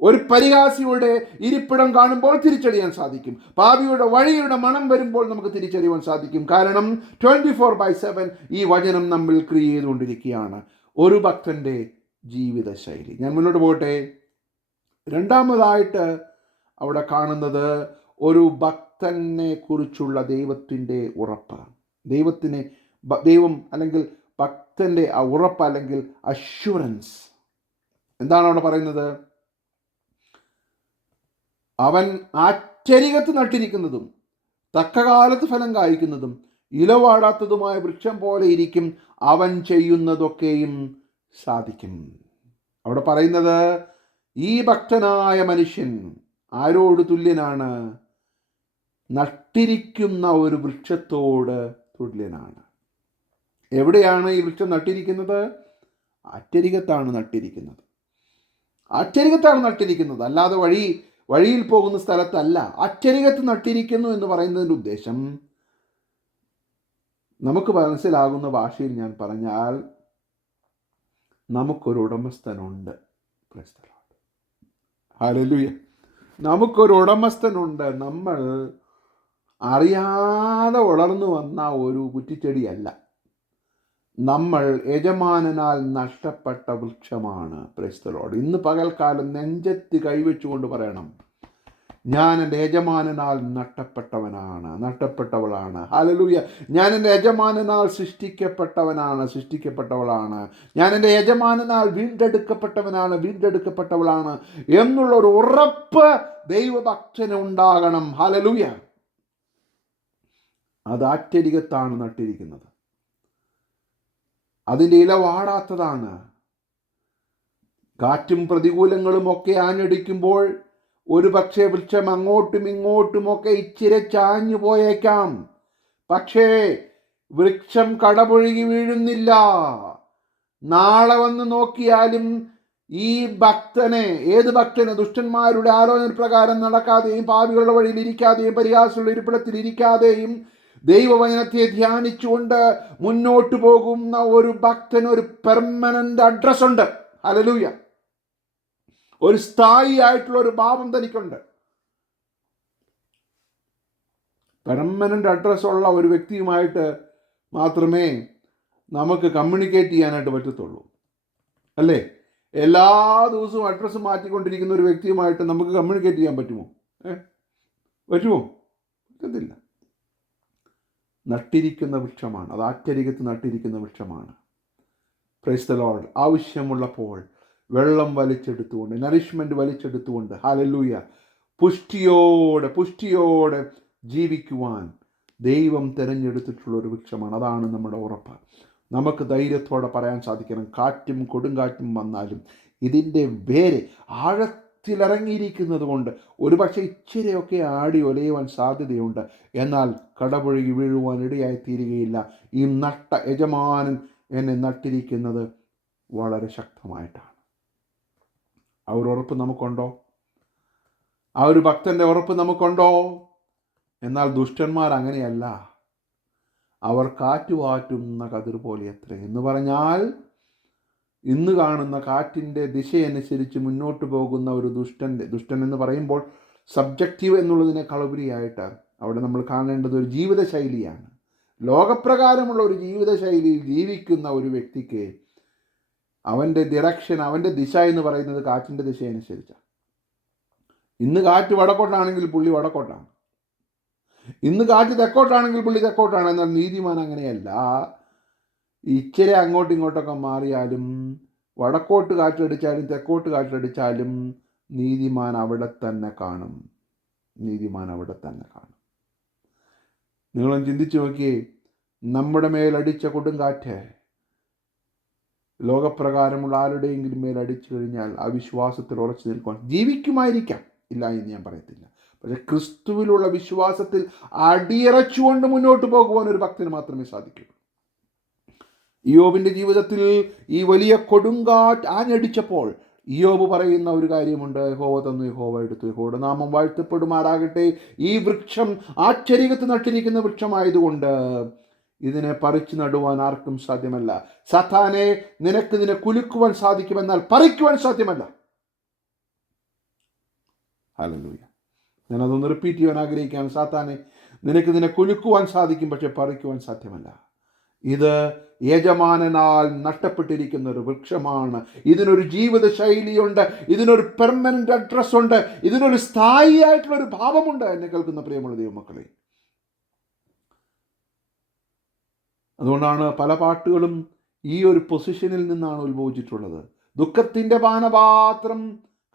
ഒരു പരിഹാസിയുടെ ഇരിപ്പിടം കാണുമ്പോൾ തിരിച്ചറിയാൻ സാധിക്കും. പാപിയുടെ വഴിയുടെ മണം വരുമ്പോൾ നമുക്ക് തിരിച്ചറിയാൻ സാധിക്കും. കാരണം 24/7 ഈ വചനം നമ്മിൽ ക്രിയ ചെയ്തുകൊണ്ടിരിക്കുകയാണ്. ഒരു ഭക്തൻ്റെ ജീവിതശൈലി. ഞാൻ മുന്നോട്ട് പോകട്ടെ. രണ്ടാമതായിട്ട് അവിടെ കാണുന്നത് ഒരു ഭക്തനെ കുറിച്ചുള്ള ദൈവത്തിൻ്റെ ഉറപ്പ്. ദൈവം അല്ലെങ്കിൽ ഭക്തൻ്റെ ആ ഉറപ്പ് അല്ലെങ്കിൽ അഷ്വറൻസ് എന്താണ് അവിടെ പറയുന്നത്? അവൻ ആശ്ചര്യത്ത് നട്ടിരിക്കുന്നതും തക്കകാലത്ത് ഫലം കായ്ക്കുന്നതും ഇലവാടാത്തതുമായ വൃക്ഷം പോലെ ഇരിക്കും, അവൻ ചെയ്യുന്നതൊക്കെയും സാധിക്കും. അവിടെ പറയുന്നത് ഈ ഭക്തനായ മനുഷ്യൻ ആരോട് തുല്യനാണ്? നട്ടിരിക്കുന്ന ഒരു വൃക്ഷത്തോട് തുല്യനാണ്. എവിടെയാണ് ഈ വൃക്ഷം നട്ടിരിക്കുന്നത്? ആശ്ചര്യത്താണ് നട്ടിരിക്കുന്നത്. അല്ലാതെ വഴിയിൽ പോകുന്ന സ്ഥലത്തല്ല, അച്ചരികത്ത് നട്ടിരിക്കുന്നു എന്ന് പറയുന്നതിൻ്റെ ഉദ്ദേശം നമുക്ക് മനസ്സിലാകുന്ന ഭാഷയിൽ ഞാൻ പറഞ്ഞാൽ നമുക്കൊരു ഉടമസ്ഥനുണ്ട്. ഹല്ലേലൂയ. നമുക്കൊരു ഉടമസ്ഥനുണ്ട്. നമ്മൾ അറിയാതെ വളർന്നു വന്ന ഒരു കുറ്റിച്ചെടിയല്ല. നമ്മൾ യജമാനനാൽ നഷ്ടപ്പെട്ട വൃക്ഷമാണ്. Praise the lord. ഇന്ന് പകൽക്കാലം നെഞ്ചത്ത് കൈവച്ചുകൊണ്ട് പറയണം, ഞാൻ എൻ്റെ യജമാനനാൽ നഷ്ടപ്പെട്ടവളാണ്. ഹല്ലേലൂയ. ഞാൻ എൻ്റെ യജമാനനാൽ സൃഷ്ടിക്കപ്പെട്ടവളാണ്. ഞാൻ എൻ്റെ യജമാനനാൽ വീണ്ടെടുക്കപ്പെട്ടവളാണ് എന്നുള്ളൊരു ഉറപ്പ് ദൈവഭക്തന് ഉണ്ടാകണം. ഹല്ലേലൂയ. അത് ആറ്റരികത്താണ് നട്ടിരിക്കുന്നത്. അതിൻ്റെ ഇല വാടാത്തതാണ്. കാറ്റും പ്രതികൂലങ്ങളും ഒക്കെ ആഞ്ഞടിക്കുമ്പോൾ ഒരു പക്ഷേ വൃക്ഷം അങ്ങോട്ടും ഇങ്ങോട്ടുമൊക്കെ ഇച്ചിരി ചാഞ്ഞു പോയേക്കാം. പക്ഷേ വൃക്ഷം കടപുഴകി വീഴുന്നില്ല. നാളെ വന്ന് നോക്കിയാലും ഈ ഭക്തനെ, ഏത് ഭക്തനെ, ദുഷ്ടന്മാരുടെ ആലോചന പ്രകാരം നടക്കാതെയും പാപികളുടെ വഴിയിൽ ഇരിക്കാതെയും പരിഹാസമുള്ള ഇരിപ്പിടത്തിൽ ഇരിക്കാതെയും ദൈവവചനത്തെ ധ്യാനിച്ചുകൊണ്ട് മുന്നോട്ട് പോകുന്ന ഒരു ഭക്തന് ഒരു പെർമനന്റ് അഡ്രസ് ഉണ്ട്. ഹല്ലേലൂയ. ഒരു സ്ഥായി ആയിട്ടുള്ള ഒരു ഭാവം തനിക്കുണ്ട്. പെർമനന്റ് അഡ്രസ് ഉള്ള ഒരു വ്യക്തിയുമായിട്ട് മാത്രമേ നമുക്ക് കമ്മ്യൂണിക്കേറ്റ് ചെയ്യാനായിട്ട് പറ്റത്തുള്ളൂ, അല്ലേ? എല്ലാ ദിവസവും അഡ്രസ്സ് മാറ്റിക്കൊണ്ടിരിക്കുന്ന ഒരു വ്യക്തിയുമായിട്ട് നമുക്ക് കമ്മ്യൂണിക്കേറ്റ് ചെയ്യാൻ പറ്റുമോ? പറ്റത്തില്ല. നട്ടിരിക്കുന്ന വൃക്ഷമാണ്. അത് ആറ്റരികത്ത് നട്ടിരിക്കുന്ന വൃക്ഷമാണ്. Praise the lord. ആവശ്യമുള്ളപ്പോൾ വെള്ളം വലിച്ചെടുത്തുകൊണ്ട്, നറിഷ്മെൻറ്റ് വലിച്ചെടുത്തുകൊണ്ട്, ഹല്ലേലൂയ, പുഷ്ടിയോടെ ജീവിക്കുവാൻ ദൈവം തിരഞ്ഞെടുത്തിട്ടുള്ള ഒരു വൃക്ഷമാണ്. അതാണ് നമ്മുടെ ഉറപ്പ്. നമുക്ക് ധൈര്യത്തോടെ പറയാൻ സാധിക്കണം, കാറ്റും കൊടുങ്കാറ്റും വന്നാലും ഇതിൻ്റെ വേര് ആഴത്തിലിറങ്ങിയിരിക്കുന്നത് കൊണ്ട് ഒരുപക്ഷെ ഇച്ചിരിയൊക്കെ ആടി ഒലയുവാൻ സാധ്യതയുണ്ട്, എന്നാൽ കടപുഴകി വീഴുവാൻ ഇടയായിത്തീരുകയില്ല. ഈ നട്ട യജമാനൻ എന്നെ നട്ടിരിക്കുന്നത് വളരെ ശക്തമായിട്ടാണ്. ആ ഒരു ഉറപ്പ് നമുക്കുണ്ടോ? ആ ഒരു ഭക്തൻ്റെ ഉറപ്പ് നമുക്കുണ്ടോ? എന്നാൽ ദുഷ്ടന്മാർ അങ്ങനെയല്ല. അവർ കാറ്റുവാറ്റുന്ന കതിർ പോലെ എത്ര എന്ന് പറഞ്ഞാൽ, ഇന്ന് കാണുന്ന കാറ്റിൻ്റെ ദിശയനുസരിച്ച് മുന്നോട്ട് പോകുന്ന ഒരു ദുഷ്ടൻ എന്ന് പറയുമ്പോൾ സബ്ജക്റ്റീവ് എന്നുള്ളതിനേക്കാൾ ഉപരിയായിട്ട് അവിടെ നമ്മൾ കാണേണ്ടത് ഒരു ജീവിതശൈലിയാണ്. ലോകപ്രകാരമുള്ള ഒരു ജീവിതശൈലിയിൽ ജീവിക്കുന്ന ഒരു വ്യക്തിക്ക് അവൻ്റെ ഡിറക്ഷൻ, അവൻ്റെ ദിശ എന്ന് പറയുന്നത് കാറ്റിൻ്റെ ദിശയനുസരിച്ചാണ്. ഇന്ന് കാറ്റ് വടക്കോട്ടാണെങ്കിൽ പുള്ളി വടക്കോട്ടാണ്, ഇന്ന് കാറ്റ് തെക്കോട്ടാണെങ്കിൽ പുള്ളി തെക്കോട്ടാണ്. എന്നാൽ നീതിമാൻ അങ്ങനെയല്ല. ഇച്ചിരി അങ്ങോട്ടും ഇങ്ങോട്ടൊക്കെ മാറിയാലും, വടക്കോട്ട് കാറ്റടിച്ചാലും തെക്കോട്ട് കാറ്റടിച്ചാലും നീതിമാൻ അവിടെ തന്നെ കാണും. നിങ്ങളൊന്ന് ചിന്തിച്ചു നോക്കിയേ, നമ്മുടെ മേലടിച്ച കൊടുങ്കാറ്റ് ലോകപ്രകാരമുള്ള ആരുടെയെങ്കിലും മേലടിച്ചു കഴിഞ്ഞാൽ ആ വിശ്വാസത്തിൽ ഉറച്ചു നിൽക്കുവാൻ ജീവിക്കുമായിരിക്കാം, ഇല്ല എന്ന് ഞാൻ പറയത്തില്ല. പക്ഷെ ക്രിസ്തുവിലുള്ള വിശ്വാസത്തിൽ അടിയറച്ചുകൊണ്ട് മുന്നോട്ട് പോകുവാൻ ഒരു ഭക്തന് മാത്രമേ സാധിക്കൂ. ഇയ്യോബിൻ്റെ ജീവിതത്തിൽ ഈ വലിയ കൊടുങ്കാറ്റ് ആഞ്ഞടിച്ചപ്പോൾ ഇയ്യോബ് പറയുന്ന ഒരു കാര്യമുണ്ട്, യഹോവ തന്നു, യഹോവ എടുത്തു, യഹോവയുടെ നാമം വാഴ്ത്തപ്പെടുമാറാകട്ടെ. ഈ വൃക്ഷം ആശ്ചര്യത്ത് നട്ടിരിക്കുന്ന വൃക്ഷമായതുകൊണ്ട് ഇതിനെ പറിച്ചു നടുവാൻ ആർക്കും സാധ്യമല്ല. സാത്താനെ, നിനക്ക് ഇതിനെ കുലുക്കുവാൻ സാധിക്കുമെന്നാൽ പറിക്കുവാൻ സാധ്യമല്ല. ഹല്ലേലൂയ. ഞാനതൊന്ന് റിപ്പീറ്റ് ചെയ്യാൻ ആഗ്രഹിക്കുകയാണ്. സാത്താനെ, നിനക്ക് ഇതിനെ കുലുക്കുവാൻ സാധിക്കും, പക്ഷെ പറിക്കുവാൻ സാധ്യമല്ല. ഇത് യജമാനനാൽ നഷ്ടപ്പെട്ടിരിക്കുന്ന ഒരു വൃക്ഷമാണ്. ഇതിനൊരു ജീവിത ശൈലിയുണ്ട്, ഇതിനൊരു പെർമനന്റ് അഡ്രസ് ഉണ്ട്, ഇതിനൊരു സ്ഥായിയായിട്ടുള്ളൊരു ഭാവമുണ്ട്. എന്നെ കേൾക്കുന്ന പ്രിയമുള്ള ദൈവമക്കളെ, അതുകൊണ്ടാണ് പല പാട്ടുകളും ഈ ഒരു പൊസിഷനിൽ നിന്നാണ് ഉത്ഭവിച്ചിട്ടുള്ളത്. ദുഃഖത്തിൻ്റെ പാനപാത്രം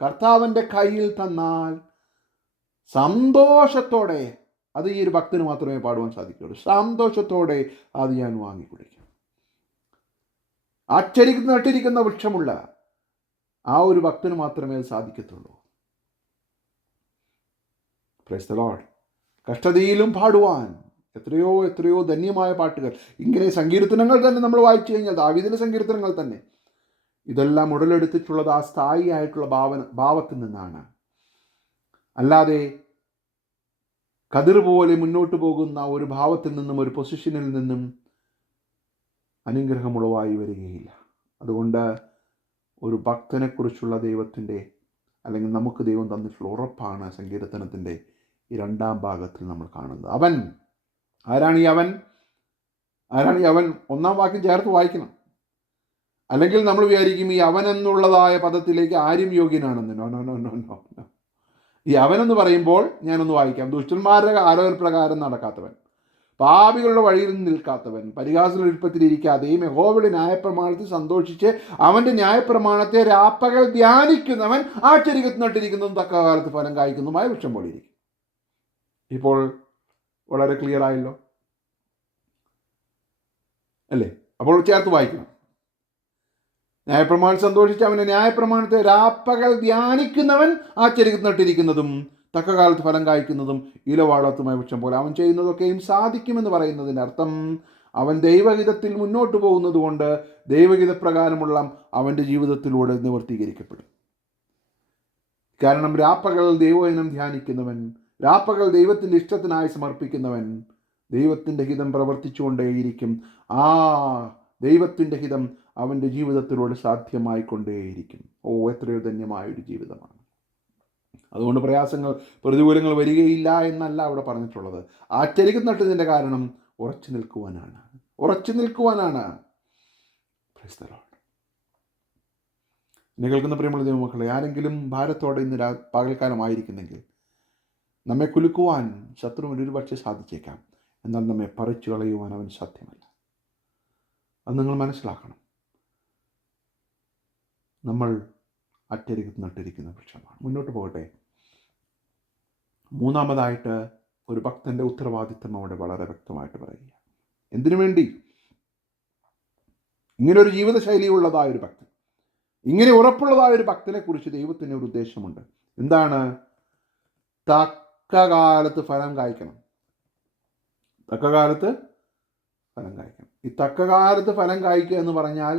കർത്താവിൻ്റെ കയ്യിൽ തന്നാൽ സന്തോഷത്തോടെ, അത് ഈ ഒരു ഭക്തന് മാത്രമേ പാടുവാൻ സാധിക്കുള്ളൂ. സന്തോഷത്തോടെ അത് ഞാൻ വാങ്ങിക്കുടിക്കും. ആശ്ചര്യത്തിൽ നട്ടിരിക്കുന്ന വൃക്ഷമുള്ള ആ ഒരു ഭക്തന് മാത്രമേ അത് സാധിക്കത്തുള്ളൂ. Price the Lord. കഷ്ടതയിലും പാടുവാൻ എത്രയോ ധന്യമായ പാട്ടുകൾ. ഇങ്ങനെ സങ്കീർത്തനങ്ങൾ തന്നെ നമ്മൾ വായിച്ചു കഴിഞ്ഞാൽ, ദാവീദിന്റെ സങ്കീർത്തനങ്ങൾ തന്നെ, ഇതെല്ലാം ഉടലെടുത്തിട്ടുള്ളത് ആ സ്ഥായി ആയിട്ടുള്ള ഭാവത്തിൽ നിന്നാണ്. അല്ലാതെ കതിർ പോലെ മുന്നോട്ട് പോകുന്ന ഒരു ഭാവത്തിൽ നിന്നും ഒരു പൊസിഷനിൽ നിന്നും അനുഗ്രഹമുളവായി വരികയില്ല. അതുകൊണ്ട് ഒരു ഭക്തനെക്കുറിച്ചുള്ള ദൈവത്തിൻ്റെ അല്ലെങ്കിൽ നമുക്ക് ദൈവം തന്നിട്ടുള്ള ഉറപ്പാണ് സങ്കീർത്തനത്തിൻ്റെ ഈ 2-ാം ഭാഗത്തിൽ നമ്മൾ കാണുന്നത്. അവൻ ആരാണ് ഈ അവൻ? 1-ാം വാക്യം ചേർത്ത് വായിക്കണം. അല്ലെങ്കിൽ നമ്മൾ വിചാരിക്കും ഈ അവൻ എന്നുള്ളതായ പദത്തിലേക്ക് ആരും യോഗ്യനാണെന്ന്. No no no no no no. ഈ അവനെന്ന് പറയുമ്പോൾ ഞാനൊന്ന് വായിക്കാം. ദുഷ്ടന്മാരുടെ ആലോചനപ്രകാരം നടക്കാത്തവൻ, പാപികളുടെ വഴിയിൽ നിൽക്കാത്തവൻ, പരിഹാസത്തിലിരിക്കാതെയും യഹോവയുടെ ന്യായപ്രമാണത്തിൽ സന്തോഷിച്ച് അവൻ്റെ ന്യായപ്രമാണത്തെ രാപ്പകൽ ധ്യാനിക്കുന്നവൻ ആശ്ചര്യത്തിനട്ടിരിക്കുന്നതും തക്ക കാലത്ത് ഫലം കായ്ക്കുന്നതുമായ വൃക്ഷം പോലെ ഇരിക്കും. ഇപ്പോൾ വളരെ ക്ലിയർ ആയല്ലോ അല്ലേ? അപ്പോൾ ചേർത്ത് വായിക്കണം. ന്യായപ്രമാണം സന്തോഷിച്ച് അവൻ്റെ ന്യായപ്രമാണത്തെ രാപ്പകൽ ധ്യാനിക്കുന്നവൻ ആശ്ചര്യത്തിനട്ടിരിക്കുന്നതും തക്ക കാലത്ത് ഫലം കായ്ക്കുന്നതും ഇലവാഴത്തുമായ വൃക്ഷം പോലെ. അവൻ ചെയ്യുന്നതൊക്കെയും സാധിക്കുമെന്ന് പറയുന്നതിൻ്റെ അർത്ഥം അവൻ ദൈവഹിതത്തിൽ മുന്നോട്ട് പോകുന്നത് കൊണ്ട് ദൈവഹിതപ്രകാരമുള്ള അവൻ്റെ ജീവിതത്തിലൂടെ നിവർത്തീകരിക്കപ്പെടും. കാരണം രാപ്പകൽ ദൈവവചനം ധ്യാനിക്കുന്നവൻ, രാപ്പകൽ ദൈവത്തിൻ്റെ ഇഷ്ടത്തിനായി സമർപ്പിക്കുന്നവൻ ദൈവത്തിൻ്റെ ഹിതം പ്രവർത്തിച്ചുകൊണ്ടേയിരിക്കും. ആ ദൈവത്തിൻ്റെ ഹിതം അവൻ്റെ ജീവിതത്തിലൂടെ സാധ്യമായിക്കൊണ്ടേയിരിക്കും. എത്രയോ ധന്യമായൊരു ജീവിതമാണ്. അതുകൊണ്ട് പ്രയാസങ്ങൾ, പ്രതികൂലങ്ങൾ വരികയില്ല എന്നല്ല അവിടെ പറഞ്ഞിട്ടുള്ളത്. ആശ്ചര്യത്തിനട്ടതിൻ്റെ കാരണം ഉറച്ചു നിൽക്കുവാനാണ്. എന്നെ കേൾക്കുന്ന പ്രിയമുള്ള ദൈവമക്കളെ, ആരെങ്കിലും ഭാരത്തോടെ ഇന്ന് പകൽക്കാലമായിരിക്കുന്നെങ്കിൽ നമ്മെ കുലുക്കുവാൻ ശത്രുവിന് ഒരുപക്ഷെ സാധിച്ചേക്കാം. എന്നാൽ നമ്മെ പറിച്ചു കളയുവാൻ അവൻ സാധ്യമല്ല. അത് നിങ്ങൾ മനസ്സിലാക്കണം. നമ്മൾ നട്ടിരിക്കുന്ന വൃക്ഷമാണ്. മുന്നോട്ട് പോകട്ടെ. 3-ാമതായിട്ട് ഒരു ഭക്തൻ്റെ ഉത്തരവാദിത്തം അവിടെ വളരെ വ്യക്തമായിട്ട് പറയുക. എന്തിനു വേണ്ടി? ഇങ്ങനൊരു ജീവിതശൈലിയുള്ളതായ ഒരു ഭക്തൻ, ഇങ്ങനെ ഉറപ്പുള്ളതായ ഒരു ഭക്തനെ കുറിച്ച് ദൈവത്തിന് ഒരു ഉദ്ദേശമുണ്ട്. എന്താണ്? തക്ക കാലത്ത് ഫലം കായ്ക്കണം. ഈ തക്ക കാലത്ത് ഫലം കായ്ക്കുക എന്ന് പറഞ്ഞാൽ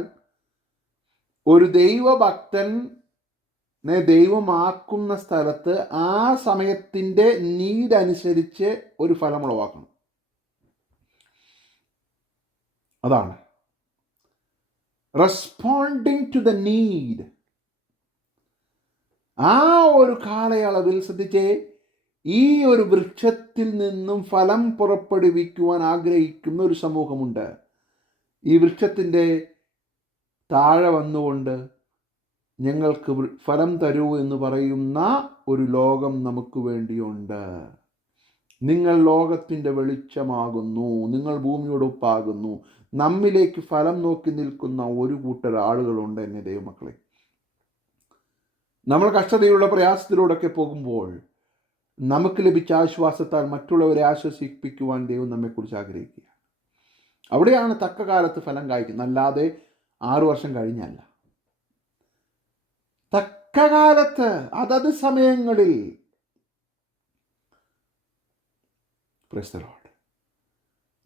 ഒരു ദൈവഭക്തനെ ദൈവമാക്കുന്ന സ്ഥലത്ത് ആ സമയത്തിൻ്റെ നീഡനുസരിച്ച് ഒരു ഫലം ഉളവാക്കണം. അതാണ് റെസ്പോണ്ടിങ് ടു ദ നീഡ്. ആ ഒരു കാലയളവിൽ ശ്രദ്ധിച്ചേ, ഈ ഒരു വൃക്ഷത്തിൽ നിന്നും ഫലം പുറപ്പെടുവിക്കുവാൻ ആഗ്രഹിക്കുന്ന ഒരു സമൂഹമുണ്ട്. ഈ വൃക്ഷത്തിൻ്റെ താഴെ വന്നുകൊണ്ട് ഞങ്ങൾക്ക് ഫലം തരൂ എന്ന് പറയുന്ന ഒരു ലോകം നമുക്ക് വേണ്ടിയുണ്ട്. നിങ്ങൾ ലോകത്തിൻ്റെ വെളിച്ചമാകുന്നു, നിങ്ങൾ ഭൂമിയോടൊപ്പാകുന്നു. നമ്മിലേക്ക് ഫലം നോക്കി നിൽക്കുന്ന ഒരു കൂട്ടർ ആളുകളുണ്ട് എന്നെ ദൈവമക്കളെ. നമ്മൾ കഷ്ടതയുള്ള പ്രയാസത്തിലൂടെയൊക്കെ പോകുമ്പോൾ നമുക്ക് ലഭിച്ച ആശ്വാസത്താൽ മറ്റുള്ളവരെ ആശ്വസിപ്പിക്കുവാൻ ദൈവം നമ്മെക്കുറിച്ച് ആഗ്രഹിക്കുക. അവിടെയാണ് തക്ക കാലത്ത് ഫലം കായ്ക്കുന്നത്, അല്ലാതെ 6 വർഷം കഴിഞ്ഞല്ല. തക്ക കാലത്ത്, അതത് സമയങ്ങളിൽ.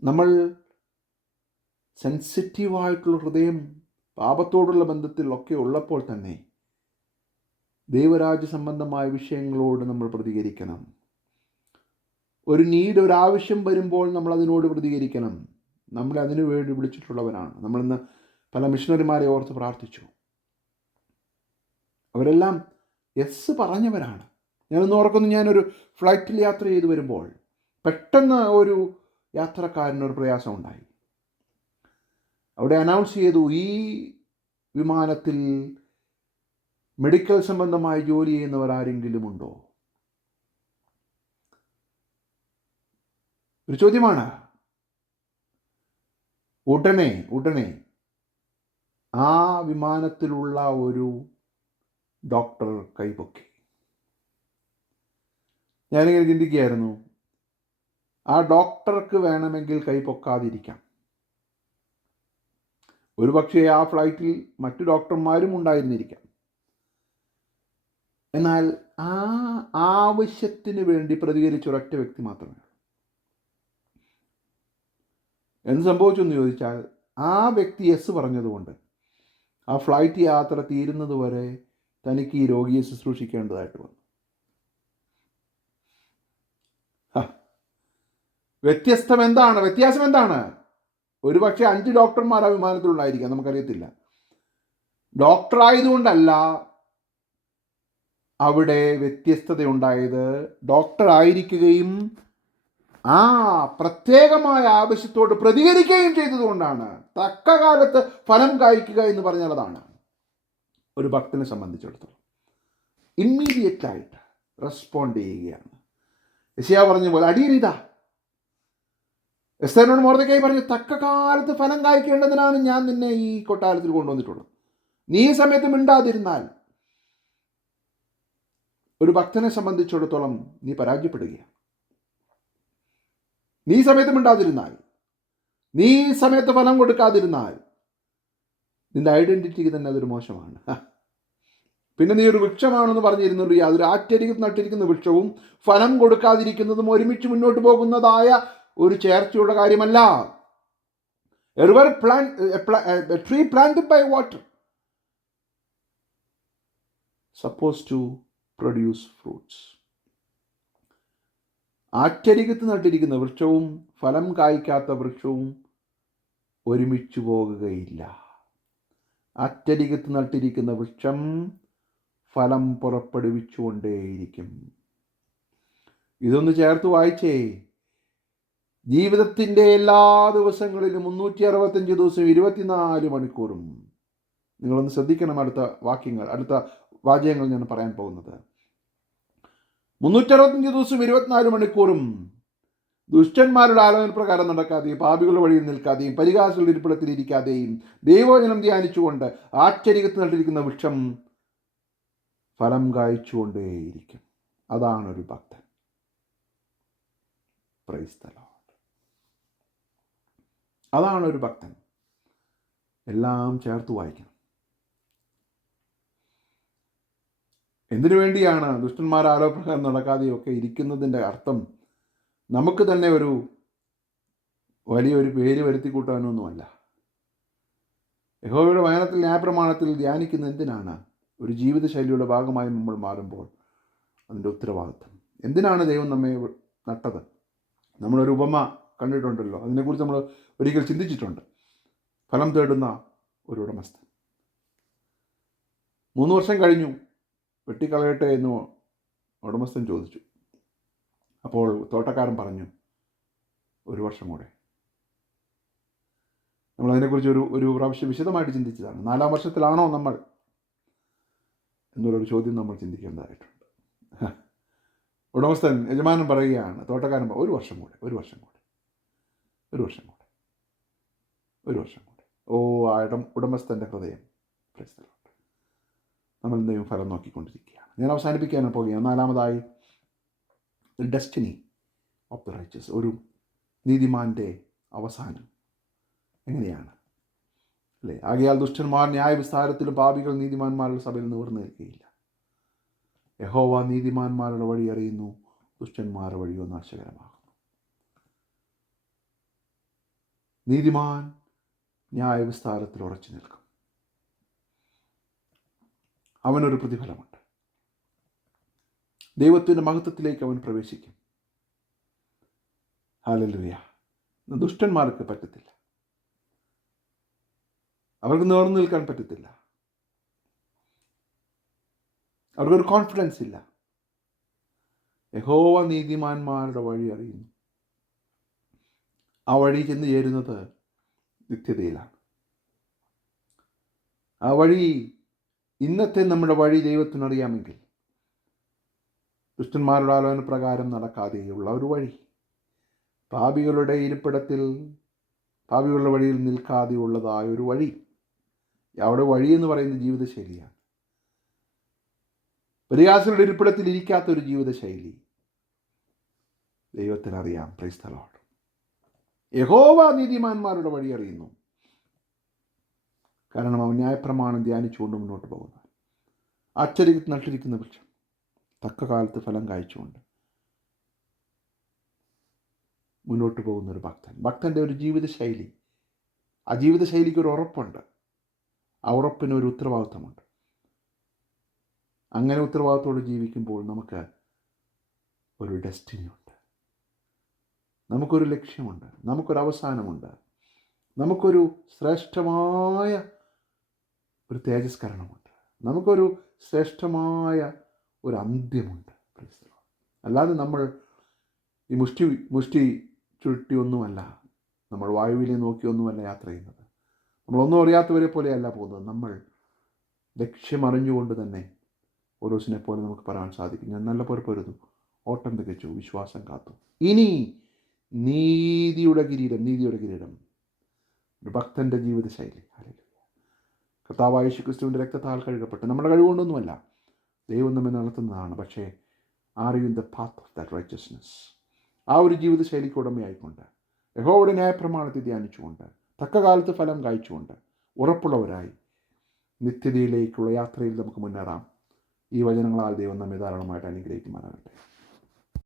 നമ്മൾ സെൻസിറ്റീവായിട്ടുള്ള ഹൃദയം പാപത്തോടുള്ള ബന്ധത്തിലൊക്കെ ഉള്ളപ്പോൾ തന്നെ ദൈവരാജ്യ സംബന്ധമായ വിഷയങ്ങളോട് നമ്മൾ പ്രതികരിക്കണം. ഒരു നീഡ്, ഒരു ആവശ്യം വരുമ്പോൾ നമ്മൾ അതിനോട് പ്രതികരിക്കണം. നമ്മളെ അതിനു വേണ്ടി വിളിച്ചിട്ടുള്ളവരാണ്. നമ്മളിന്ന് പല മിഷണറിമാരെ ഓർത്ത് പ്രാർത്ഥിച്ചു. അവരെല്ലാം യെസ് പറഞ്ഞവരാണ്. ഞാനൊന്ന് ഓർക്കുന്നു, ഞാനൊരു ഫ്ലൈറ്റിൽ യാത്ര ചെയ്ത് വരുമ്പോൾ പെട്ടെന്ന് ഒരു യാത്രക്കാരനൊരു പ്രയാസം ഉണ്ടായി. അവിടെ അനൗൺസ് ചെയ്തു, ഈ വിമാനത്തിൽ മെഡിക്കൽ സംബന്ധമായി ജോലി ചെയ്യുന്നവർ ആരെങ്കിലും ഉണ്ടോ? ഒരു ചോദ്യമാണ്. ഉടനെ ആ വിമാനത്തിലുള്ള ഒരു ഡോക്ടർ കൈപൊക്കി. ഞാനിങ്ങനെ ചിന്തിക്കുകയായിരുന്നു, ആ ഡോക്ടർക്ക് വേണമെങ്കിൽ കൈപൊക്കാതിരിക്കാം. ഒരു പക്ഷേ ആ ഫ്ലൈറ്റിൽ മറ്റു ഡോക്ടർമാരും ഉണ്ടായിരുന്നിരിക്കാം. എന്നാൽ ആ ആവശ്യത്തിന് വേണ്ടി പ്രതികരിച്ച ഒരൊറ്റ വ്യക്തി മാത്രമേ. എന്ത് സംഭവിച്ചു എന്ന് ചോദിച്ചാൽ, ആ വ്യക്തി യെസ് പറഞ്ഞതുകൊണ്ട് ആ ഫ്ലൈറ്റ് യാത്ര തീരുന്നത് വരെ തനിക്ക് ഈ രോഗിയെ ശുശ്രൂഷിക്കേണ്ടതായിട്ട് വന്നു. വ്യത്യാസം എന്താണ്? ഒരുപക്ഷെ 5 ഡോക്ടർമാർ ആ വിമാനത്തിലുണ്ടായിരിക്കാം, നമുക്കറിയത്തില്ല. ഡോക്ടറായതുകൊണ്ടല്ല അവിടെ വ്യത്യസ്തതയുണ്ടായത്. ഡോക്ടറായിരിക്കുകയും ആ പ്രത്യേകമായ ആവശ്യത്തോട് പ്രതികരിക്കുകയും ചെയ്തതുകൊണ്ടാണ്. തക്ക കാലത്ത് ഫലം കായ്ക്കുക എന്ന് പറഞ്ഞാൽ അതാണ് ഒരു ഭക്തനെ സംബന്ധിച്ചിടത്തോളം. ഇമ്മീഡിയറ്റ് ആയിട്ട് റെസ്പോണ്ട് ചെയ്യുകയാണ്. യെശയ്യാ പറഞ്ഞ പോലെ അടിയനിതാ. എസ്തേറിനോട് മൊർദെഖായി പറഞ്ഞു, തക്ക കാലത്ത് ഫലം കായ്ക്കേണ്ടതിനാണ് ഞാൻ നിന്നെ ഈ കൊട്ടാരത്തിൽ കൊണ്ടുവന്നിട്ടുള്ളത്. നീ ഈ സമയത്ത് മിണ്ടാതിരുന്നാൽ ഒരു ഭക്തനെ സംബന്ധിച്ചിടത്തോളം നീ പരാജയപ്പെടുകയാണ്. നീ സമയത്ത് മിണ്ടാതിരുന്നാൽ, നീ സമയത്ത് ഫലം കൊടുക്കാതിരുന്നാൽ നിന്റെ ഐഡന്റിറ്റിക്ക് തന്നെ അതൊരു മോശമാണ്. പിന്നെ നീ ഒരു വൃക്ഷമാണെന്ന് പറഞ്ഞിരുന്നുള്ളൂ. അതൊരു ആറ്റരികത്ത് നട്ടിരിക്കുന്ന വൃക്ഷവും ഫലം കൊടുക്കാതിരിക്കുന്നതും ഒരുമിച്ച് മുന്നോട്ട് പോകുന്നതായ ഒരു ചേർച്ചയുള്ള കാര്യമല്ല. A tree planted by water supposed to produce fruits. ആറ്റരികത്ത് നട്ടിരിക്കുന്ന വൃക്ഷവും ഫലം കായ്ക്കാത്ത വൃക്ഷവും ഒരുമിച്ച് പോകുകയില്ല. ആറ്റരികത്ത് നട്ടിരിക്കുന്ന വൃക്ഷം ഫലം പുറപ്പെടുവിച്ചുകൊണ്ടേയിരിക്കും. ഇതൊന്ന് ചേർത്ത് വായിച്ചേ. ജീവിതത്തിൻ്റെ എല്ലാ ദിവസങ്ങളിലും 365 ദിവസവും 24 മണിക്കൂറും. നിങ്ങളൊന്ന് ശ്രദ്ധിക്കണം. അടുത്ത വാചകങ്ങൾ ഞാൻ പറയാൻ പോകുന്നത്. 365 ദിവസവും 24 മണിക്കൂറും ദുഷ്ടന്മാരുടെ ആലോചന പ്രകാരം നടക്കാതെയും പാപികളുടെ വഴിയിൽ നിൽക്കാതെയും പരിഹാസികളുടെ ഇരിപ്പിടത്തിൽ ഇരിക്കാതെയും ദൈവവചനം ധ്യാനിച്ചുകൊണ്ട് ആശ്ചര്യത്തിൽ നട്ടിരിക്കുന്ന വൃക്ഷം ഫലം കായ്ച്ചുകൊണ്ടേയിരിക്കും. അതാണൊരു ഭക്തൻ. Price the Lord. അതാണൊരു ഭക്തൻ. എല്ലാം ചേർത്ത് വായിക്കണം. എന്തിനു വേണ്ടിയാണ് ദുഷ്ടന്മാർ ആലോചനപ്രകാരം നടക്കാതെയൊക്കെ ഇരിക്കുന്നതിൻ്റെ അർത്ഥം? നമുക്ക് തന്നെ ഒരു വലിയൊരു പേര് വരുത്തി കൂട്ടാനൊന്നുമല്ല. യഹോവയുടെ വചനത്തിൽ ന്യായപ്രമാണത്തിൽ ധ്യാനിക്കുന്ന എന്തിനാണ്? ഒരു ജീവിതശൈലിയുടെ ഭാഗമായി നമ്മൾ മാറുമ്പോൾ അതിൻ്റെ ഉത്തരവാദിത്വം. എന്തിനാണ് ദൈവം നമ്മെ നട്ടത്? നമ്മളൊരു ഉപമ കണ്ടിട്ടുണ്ടല്ലോ, അതിനെക്കുറിച്ച് നമ്മൾ ഒരിക്കൽ ചിന്തിച്ചിട്ടുണ്ട്. ഫലം തേടുന്ന ഒരു ഉടമസ്ഥൻ. 3 വർഷം കഴിഞ്ഞു, വെട്ടിക്കളയട്ടെ എന്ന് ഉടമസ്ഥൻ ചോദിച്ചു. അപ്പോൾ തോട്ടക്കാരൻ പറഞ്ഞു, 1 വർഷം കൂടെ. നമ്മളതിനെക്കുറിച്ച് ഒരു പ്രാവശ്യം വിശദമായിട്ട് ചിന്തിച്ചതാണ്. 4-ാം വർഷത്തിലാണോ നമ്മൾ എന്നുള്ളൊരു ചോദ്യം നമ്മൾ ചിന്തിക്കേണ്ടതായിട്ടുണ്ട്. ഉടമസ്ഥൻ, യജമാനൻ പറയുകയാണ്, തോട്ടക്കാരൻ 1 വർഷം കൂടെ, 1 വർഷം കൂടെ, 1 വർഷം കൂടെ, 1 വർഷം കൂടെ. ഓ, ആ ഉടമസ്ഥൻ്റെ ഹൃദയം. നമ്മൾ എന്തെങ്കിലും ഫലം നോക്കിക്കൊണ്ടിരിക്കുകയാണ്. ഞാൻ അവസാനിപ്പിക്കാൻ പോകുകയാണ്. 4-ാമതായി ഡെസ്റ്റിനി ഓഫ് ദ റൈച്ചസ്. ഒരു നീതിമാൻ്റെ അവസാനം എങ്ങനെയാണ് അല്ലേ? ആകയാൽ ദുഷ്ടന്മാർ ന്യായവിസ്താരത്തിലും പാപികൾ നീതിമാന്മാരുടെ സഭയിൽ നിവർന്നു നിൽക്കുകയില്ല. യഹോവ നീതിമാന്മാരുടെ വഴി അറിയുന്നു, ദുഷ്ടന്മാരുടെ വഴിയോ നാശകരമാകുന്നു. നീതിമാൻ ന്യായവിസ്താരത്തിൽ ഉറച്ചു നിൽക്കും. അവനൊരു പ്രതിഫലമുണ്ട്. ദൈവത്തിൻ്റെ മഹത്വത്തിലേക്ക് അവൻ പ്രവേശിക്കും. ഹല്ലേലൂയ. ദുഷ്ടന്മാർക്ക് പറ്റത്തില്ല. അവർക്ക് നേർന്നു നിൽക്കാൻ പറ്റത്തില്ല. അവർക്കൊരു കോൺഫിഡൻസ് ഇല്ല. യഹോവ നീതിമാന്മാരുടെ വഴി അറിയുന്നു. ആ വഴി ചെന്ന് ചേരുന്നത് നിത്യതയിലാണ്. ആ വഴി, ഇന്നത്തെ നമ്മുടെ വഴി ദൈവത്തിനറിയാമെങ്കിൽ, ദുഷ്ടന്മാരുടെ ആലോചന പ്രകാരം നടക്കാതെയുള്ള ഒരു വഴി, പാപികളുടെ ഇരിപ്പിടത്തിൽ പാപികളുടെ വഴിയിൽ നിൽക്കാതെയുള്ളതായ ഒരു വഴി. അവിടെ വഴി എന്ന് പറയുന്ന ജീവിതശൈലിയാണ്. പരിഹാസികളുടെ ഇരിപ്പിടത്തിൽ ഇരിക്കാത്ത ഒരു ജീവിതശൈലി ദൈവത്തിനറിയാം. Praise the lord. യഹോവ നീതിമാന്മാരുടെ വഴി അറിയുന്നു. കാരണം അവൻ ന്യായപ്രമാണം ധ്യാനിച്ചുകൊണ്ട് മുന്നോട്ട് പോകുന്നു. ആശ്ചര്യത്തിൽ നട്ടിരിക്കുന്ന വൃക്ഷം തക്ക കാലത്ത് ഫലം കായ്ച്ചുകൊണ്ട് മുന്നോട്ട് പോകുന്നൊരു ഭക്തൻ. ഭക്തൻ്റെ ഒരു ജീവിതശൈലി. ആ ജീവിതശൈലിക്ക് ഒരു ഉറപ്പുണ്ട്. ആ ഉറപ്പിനൊരു ഉത്തരവാദിത്വമുണ്ട്. അങ്ങനെ ഉത്തരവാദിത്തോടെ ജീവിക്കുമ്പോൾ നമുക്ക് ഒരു ഡെസ്റ്റിനി ഉണ്ട്. നമുക്കൊരു ലക്ഷ്യമുണ്ട്, നമുക്കൊരു അവസാനമുണ്ട്, നമുക്കൊരു ശ്രേഷ്ഠമായ ഒരു തേജസ്കരണമുണ്ട്, നമുക്കൊരു ശ്രേഷ്ഠമായ ഒരു അന്ത്യമുണ്ട്. അല്ലാതെ നമ്മൾ ഈ മുഷ്ടി ചുരുട്ടിയൊന്നുമല്ല, നമ്മൾ വായുവിനെ നോക്കിയൊന്നുമല്ല യാത്ര ചെയ്യുന്നത്. നമ്മളൊന്നും അറിയാത്തവരെ പോലെയല്ല പോകുന്നത്. നമ്മൾ ലക്ഷ്യമറിഞ്ഞുകൊണ്ട് തന്നെ പൗലോസിനെ പോലെ നമുക്ക് പറയാൻ സാധിക്കും, ഞാൻ നല്ല പോലെ പൊരുതു, ഓട്ടം തികച്ചു, വിശ്വാസം കാത്തു. ഇനി നീതിയുടെ കിരീടം ഒരു ഭക്തൻ്റെ ജീവിതശൈലി. കർത്താവായ യേശുക്രിസ്തുവിൻ്റെ രക്തത്താൽ കഴുകപ്പെട്ട് നമ്മുടെ കഴിവുകൊണ്ടൊന്നുമല്ല, ദൈവം നമ്മെ നടത്തുന്നതാണ്. പക്ഷേ are you in the path of that righteousness? ആ ഒരു ജീവിതശൈലിക്ക് ഉടമയായിക്കൊണ്ട്, യഹോവയുടെ ന്യായപ്രമാണത്തെ ധ്യാനിച്ചുകൊണ്ട്, തക്ക കാലത്ത് ഫലം കായ്ച്ചുകൊണ്ട്, ഉറപ്പുള്ളവരായി നിത്യതയിലേക്കുള്ള യാത്രയിൽ നമുക്ക് മുന്നേറാം. ഈ വചനങ്ങളാൽ ദൈവം നമ്മെ ധാരാളമായിട്ട് അനുഗ്രഹിക്കുമാറാകട്ടെ.